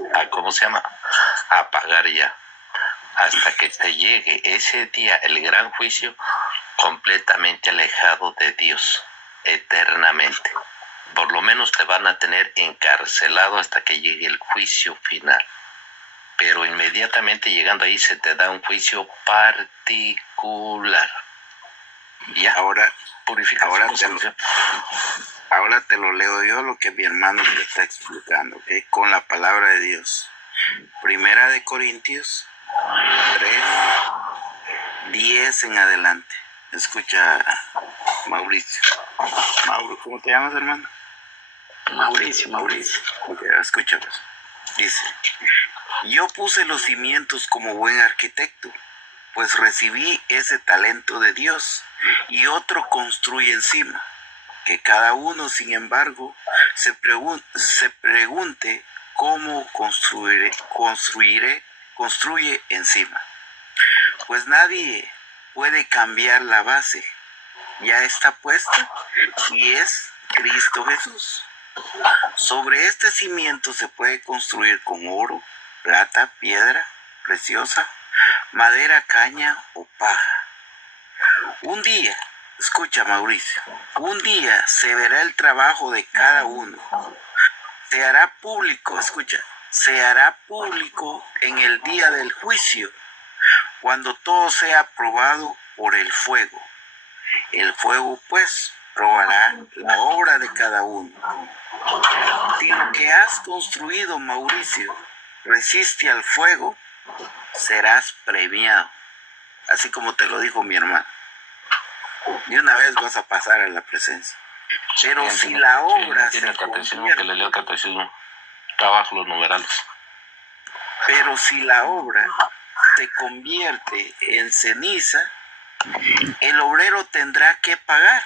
a pagar ya, hasta que te llegue ese día, el gran juicio, completamente alejado de Dios, eternamente. Por lo menos te van a tener encarcelado hasta que llegue el juicio final. Pero inmediatamente llegando ahí se te da un juicio particular. Ya. Ahora te lo leo yo, lo que mi hermano te está explicando, ¿okay? Con la palabra de Dios. Primera de Corintios 3:10 en adelante. Escucha, Mauricio. ¿Cómo te llamas, hermano? Mauricio. Okay, escucha pues. Dice: yo puse los cimientos como buen arquitecto, pues recibí ese talento de Dios, y otro construye encima. Que cada uno, sin embargo, se pregunte cómo construye encima. Pues nadie puede cambiar la base, ya está puesta, y es Cristo Jesús. Sobre este cimiento se puede construir con oro, plata, piedra preciosa, madera, caña o paja. Un día, escucha, Mauricio, un día se verá el trabajo de cada uno. Se hará público en el día del juicio, cuando todo sea probado por el fuego. El fuego, pues, probará la obra de cada uno. Si lo que has construido, Mauricio, resiste al fuego, serás premiado. Así como te lo dijo mi hermano. De una vez vas a pasar a la presencia. Pero si la obra se convierte, que le leo el catecismo, trabajo los numerales. Pero si la obra se convierte en ceniza, el obrero tendrá que pagar.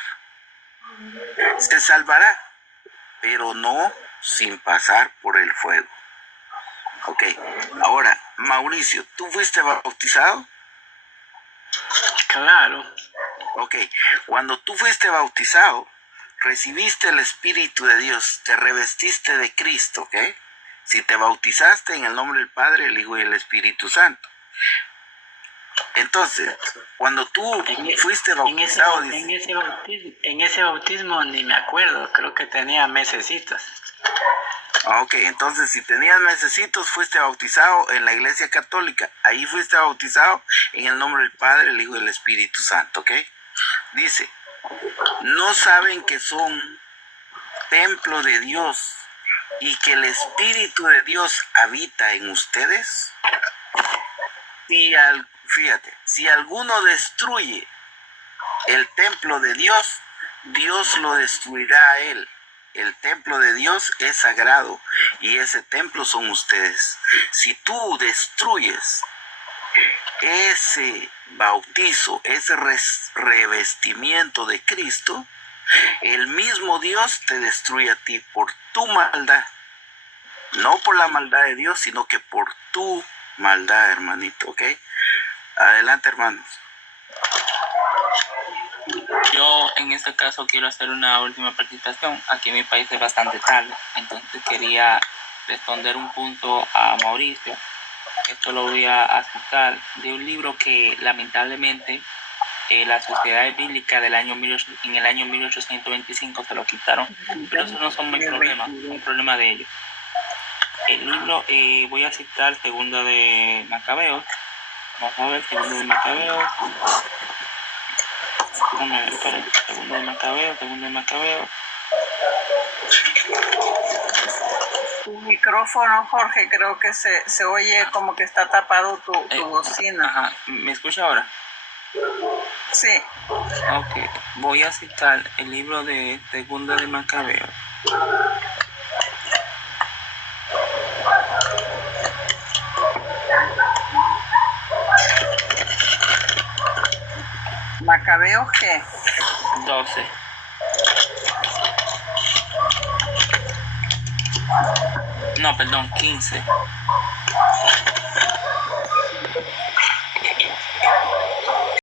Se salvará, pero no sin pasar por el fuego. Ok, ahora, Mauricio, ¿tú fuiste bautizado? Claro. Ok, cuando tú fuiste bautizado, recibiste el Espíritu de Dios, te revestiste de Cristo, ¿ok? Si te bautizaste en el nombre del Padre, el Hijo y el Espíritu Santo. Entonces, cuando tú fuiste bautizado... En ese bautismo ni me acuerdo, creo que tenía mesecitos. Ok, entonces si tenías mesecitos, fuiste bautizado en la Iglesia Católica. Ahí fuiste bautizado en el nombre del Padre, el Hijo y el Espíritu Santo, ¿ok? Dice, ¿no saben que son templo de Dios y que el Espíritu de Dios habita en ustedes? Fíjate, si alguno destruye el templo de Dios, Dios lo destruirá a él. El templo de Dios es sagrado y ese templo son ustedes. Si tú destruyes ese bautizo, ese revestimiento de Cristo, el mismo Dios te destruye a ti por tu maldad. No por la maldad de Dios, sino que por tu maldad, hermanito, ¿ok? Adelante, hermanos. Yo en este caso quiero hacer una última participación. Aquí en mi país es bastante tarde, entonces quería responder un punto a Mauricio. Esto lo voy a citar de un libro que lamentablemente la Sociedad Bíblica en el año 1825 se lo quitaron, pero eso no son mi problema, es un problema de ellos. El libro, voy a citar Segunda de Macabeos. Vamos a ver, Segunda de Macabeos. Segundo de Macabeo. Tu micrófono, Jorge, creo que se oye como que está tapado tu bocina. Ajá, ¿me escucha ahora? Sí. Ok, voy a citar el libro de Segunda de Macabeo. ¿Macabeos qué? 12. No, perdón, 15.